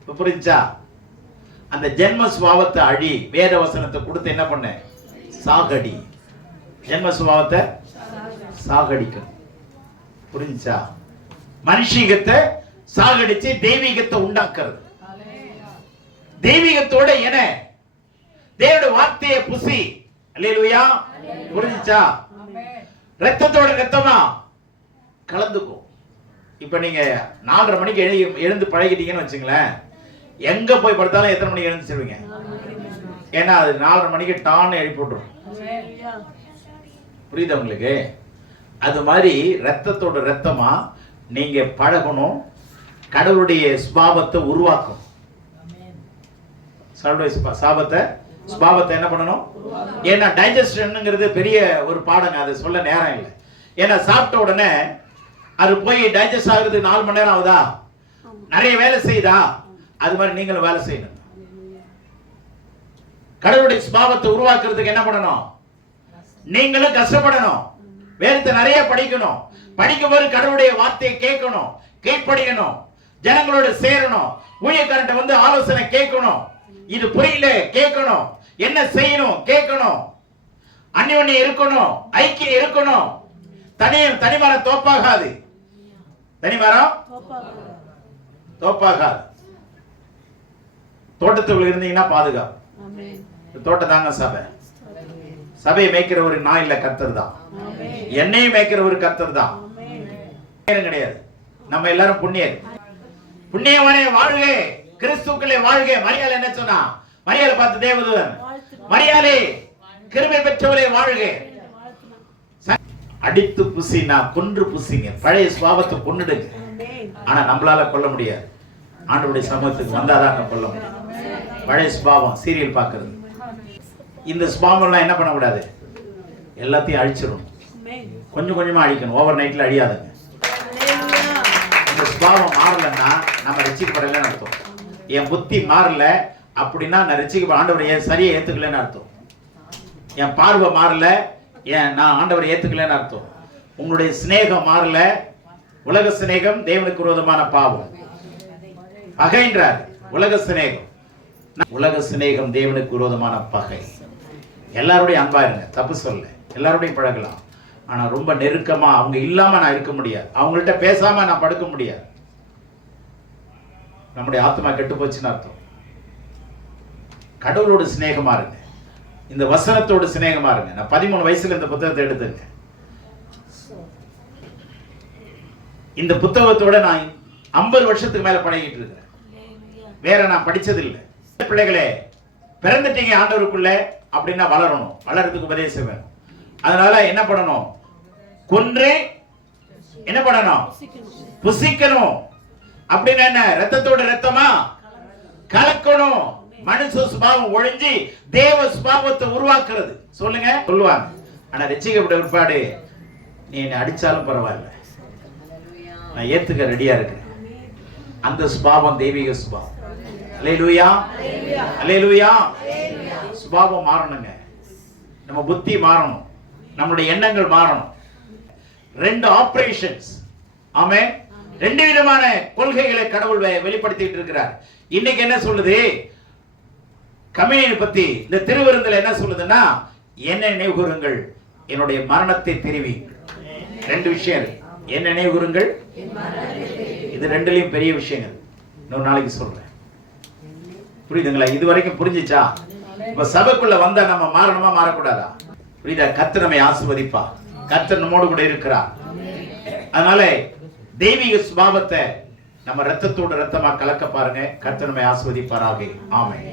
இப்ப புரிஞ்சா? அந்த ஜென்ம சுபாவத்தை அழி. வேத வசனத்தை கொடுத்து என்ன பண்ண? சாகடி. ஜென்ம சுபாவத்தை சாகடிக்கணும். புரிஞ்சா? மனுஷீகத்தை சாகடிச்சு தெய்வீகத்தை உண்டாக்குறது. தெய்வீகத்தோட என்ன? தேவனுடைய வார்த்தையை புசி. அல்லேலூயா. புரிஞ்சா? ரத்தத்தோட ரத்தமா கலந்துக்கும். இப்ப நீங்க 4:30 மணிக்கு எழுந்து பழகிட்டீங்கன்னு வச்சுங்களேன், எங்க போய் படுத்தாலும் எத்தனை மணிக்கு எழுந்துச்சிருவீங்க? ஏன்னா அது 4:30 மணிக்கு டான்னு எழுப்பி விட்டுரும். புரியுதா உங்களுக்கு? அது மாதிரி ரத்தத்தோட ரத்தமா நீங்க பழகணும். கடவுளுடைய சுபாவத்தை உருவாக்கும். சுபாவத்தை என்ன பண்ணணும்? ஏன்னா டைஜஷன்ங்கிறது பெரிய ஒரு பாடங்க, அது சொல்ல நேரம் இல்லை. ஏன்னா சாப்பிட்ட உடனே அது போய் டைஜஸ்ட் ஆகுறது 4 மணி நேரம் ஆகுதா? நிறைய வேலை செய்யுதா? அது மாதிரி நீங்களும் வேலை செய்யணும். கடவுளுடைய சுபாவத்தை உருவாக்குறதுக்கு என்ன பண்ணணும்? நீங்களும் கஷ்டப்படணும். வேதத்தை நிறைய படிக்கணும். படிக்கும்போது கடவுளுடைய வார்த்தையை கேட்கணும், கீழ்ப்படியணும், ஜனங்களோட சேரணும், ஊழியக்காரன்ட்ட வந்து ஆலோசனை கேட்கணும். இது புரியல கேட்கணும், என்ன செய்யணும் கேட்கணும், அந்யோன்யம் இருக்கணும், ஐக்கியம் இருக்கணும். தனிமரம் தோப்பாகாது. தனிமரம் தோப்பாகாது. தோட்டத்துக்குள்ள இருந்தீங்கன்னா பாதுகாப்பு. தோட்டம் தாங்க சபை. சபையை மேய்க்கிற ஒரு நான் இல்ல, கர்த்தர் தான். என்னையும் மேய்க்கிற ஒரு கர்த்தர் தான் கிடையாது. நம்ம எல்லாரும் புண்ணியர். புண்ணியவனே வாழ்க, கிறிஸ்துக்களே வாழ்க. மரியாதை என்ன சொன்னா? மரியாதை பார்த்து தேவதூதன், மரியாதை கிருபை பெற்றவளே வாழ்க. அடித்து புசினா கொன்று புசிங்க. பழைய சுபாவத்தை கொன்னுடுங்க. ஆனா நம்மளால கொல்ல முடியாது. ஆண்டவருடைய சமூகத்துக்கு வந்தாதான் கொல்ல முடியும். பழைய சுபாவம், சீரியல் பார்க்கிறது, இந்த சுபாவம் எல்லாம் என்ன பண்ணக்கூடாது? எல்லாத்தையும் அழிச்சிடணும். கொஞ்சம் கொஞ்சமா அழிக்கணும். ஓவர் நைட்ல அழியாதுங்க. இந்த சுபாவம் மாறலன்னா நம்ம ரட்சிக்கப்படலன்னு அர்த்தம். என் புத்தி மாறல அப்படின்னா நான் ரட்சிக்கப்பட, ஆண்டவரை சரியை ஏத்துக்கலன்னு அர்த்தம். என் பார்வை மாறல, நான் ஆண்டவரை ஏத்துக்கலன்னு அர்த்தம். உங்களுடைய சிநேகம் மாறல. உலக சிநேகம் தேவனுக்கு விரோதமான பாவம். பகைன்றார். உலக சிநேகம், உலக சிநேகம் தேவனுக்கு விரோதமான பகை. எல்லாருடைய அன்பா இருங்க, தப்பு சொல்ல. எல்லாருடையும் பழகலாம். ஆனா ரொம்ப நெருக்கமா அவங்க இல்லாம நான் இருக்க முடியாது. அவங்கள்ட்ட பேசாம நான் படுக்க முடியாது. நம்முடைய ஆத்மா கெட்டு போச்சுன்னு அர்த்தம். கடவுளோட சிநேகமா இருங்க. இந்த வசனத்தோட சிநேகமா இருங்க. நான் 13 வயசுல இந்த புத்தகத்தை எடுத்துங்க. இந்த புத்தகத்தோட நான் 50 வருஷத்துக்கு மேல பழகிட்டு இருக்கிறேன். வேற நான் படிச்சது இல்லை. பிள்ளைகளே, பிறந்துட்டீங்க ஆண்டவருக்குள்ள அப்படின்னா வளரணும். வளர்றதுக்கு உபதேசம் வேணும். அதனால என்ன பண்ணணும்? கொன்று என்ன பண்ணணும்? புசிக்கணும். அப்படின்னு என்ன? ரத்தத்தோட ரத்தமா கலக்கணும். மனுஷ சுபாவம் ஒழிஞ்சு தேவ சுபாவத்தை உருவாக்குறது. சொல்லுங்க, சொல்லுவாங்க. ஆனா ரட்சிக்கப்பட்ட பிற்பாடு நீ என்ன அடிச்சாலும் பரவாயில்ல, நான் ஏத்துக்க ரெடியா இருக்கிறேன். அந்த சுபாவம் தெய்வீக சுபாவம். அல்லேலூயா, அல்லேலூயா. சுபாவம் மாறணுங்க. நம்ம புத்தி மாறணும், நம்முடைய எண்ணங்கள் மாறணும். 2 ஆபரேஷன்ஸ். ஆமென். 2 விதமான கொள்கைகளை கடவுள் வெளிப்படுத்திட்டு இருக்கிறார். இன்னைக்கு என்ன சொல்லுது? கம்யூனியன் பத்தி இந்த திருவிருந்தில் என்ன சொல்லுதுன்னா, என்ன நினைவுகூருங்கள், என்னுடைய மரணத்தை தெரிவிங்கள். 2 விஷயம். என்ன நினைவுகூருங்கள், இது 2லயும் பெரிய விஷயங்கள். இன்னொரு நாளைக்கு சொல்றேன். புரியுதுங்களா? இது வரைக்கும் புரிஞ்சுச்சா? இப்ப சபைக்குள்ள வந்தா நம்ம மாறணுமா மாறக்கூடாதா? புரியுதா? கர்த்தர் நம்மை ஆசீர்வதிப்பா. கர்த்தர் நம்மோடு கூட இருக்கிறார். அதனால தெய்வீக சுபாவத்தை நம்ம ரத்தத்தோட ரத்தமா கலக்க பாருங்க. கர்த்தர் நம்மை ஆசீர்வதிப்பாராக. ஆமென்.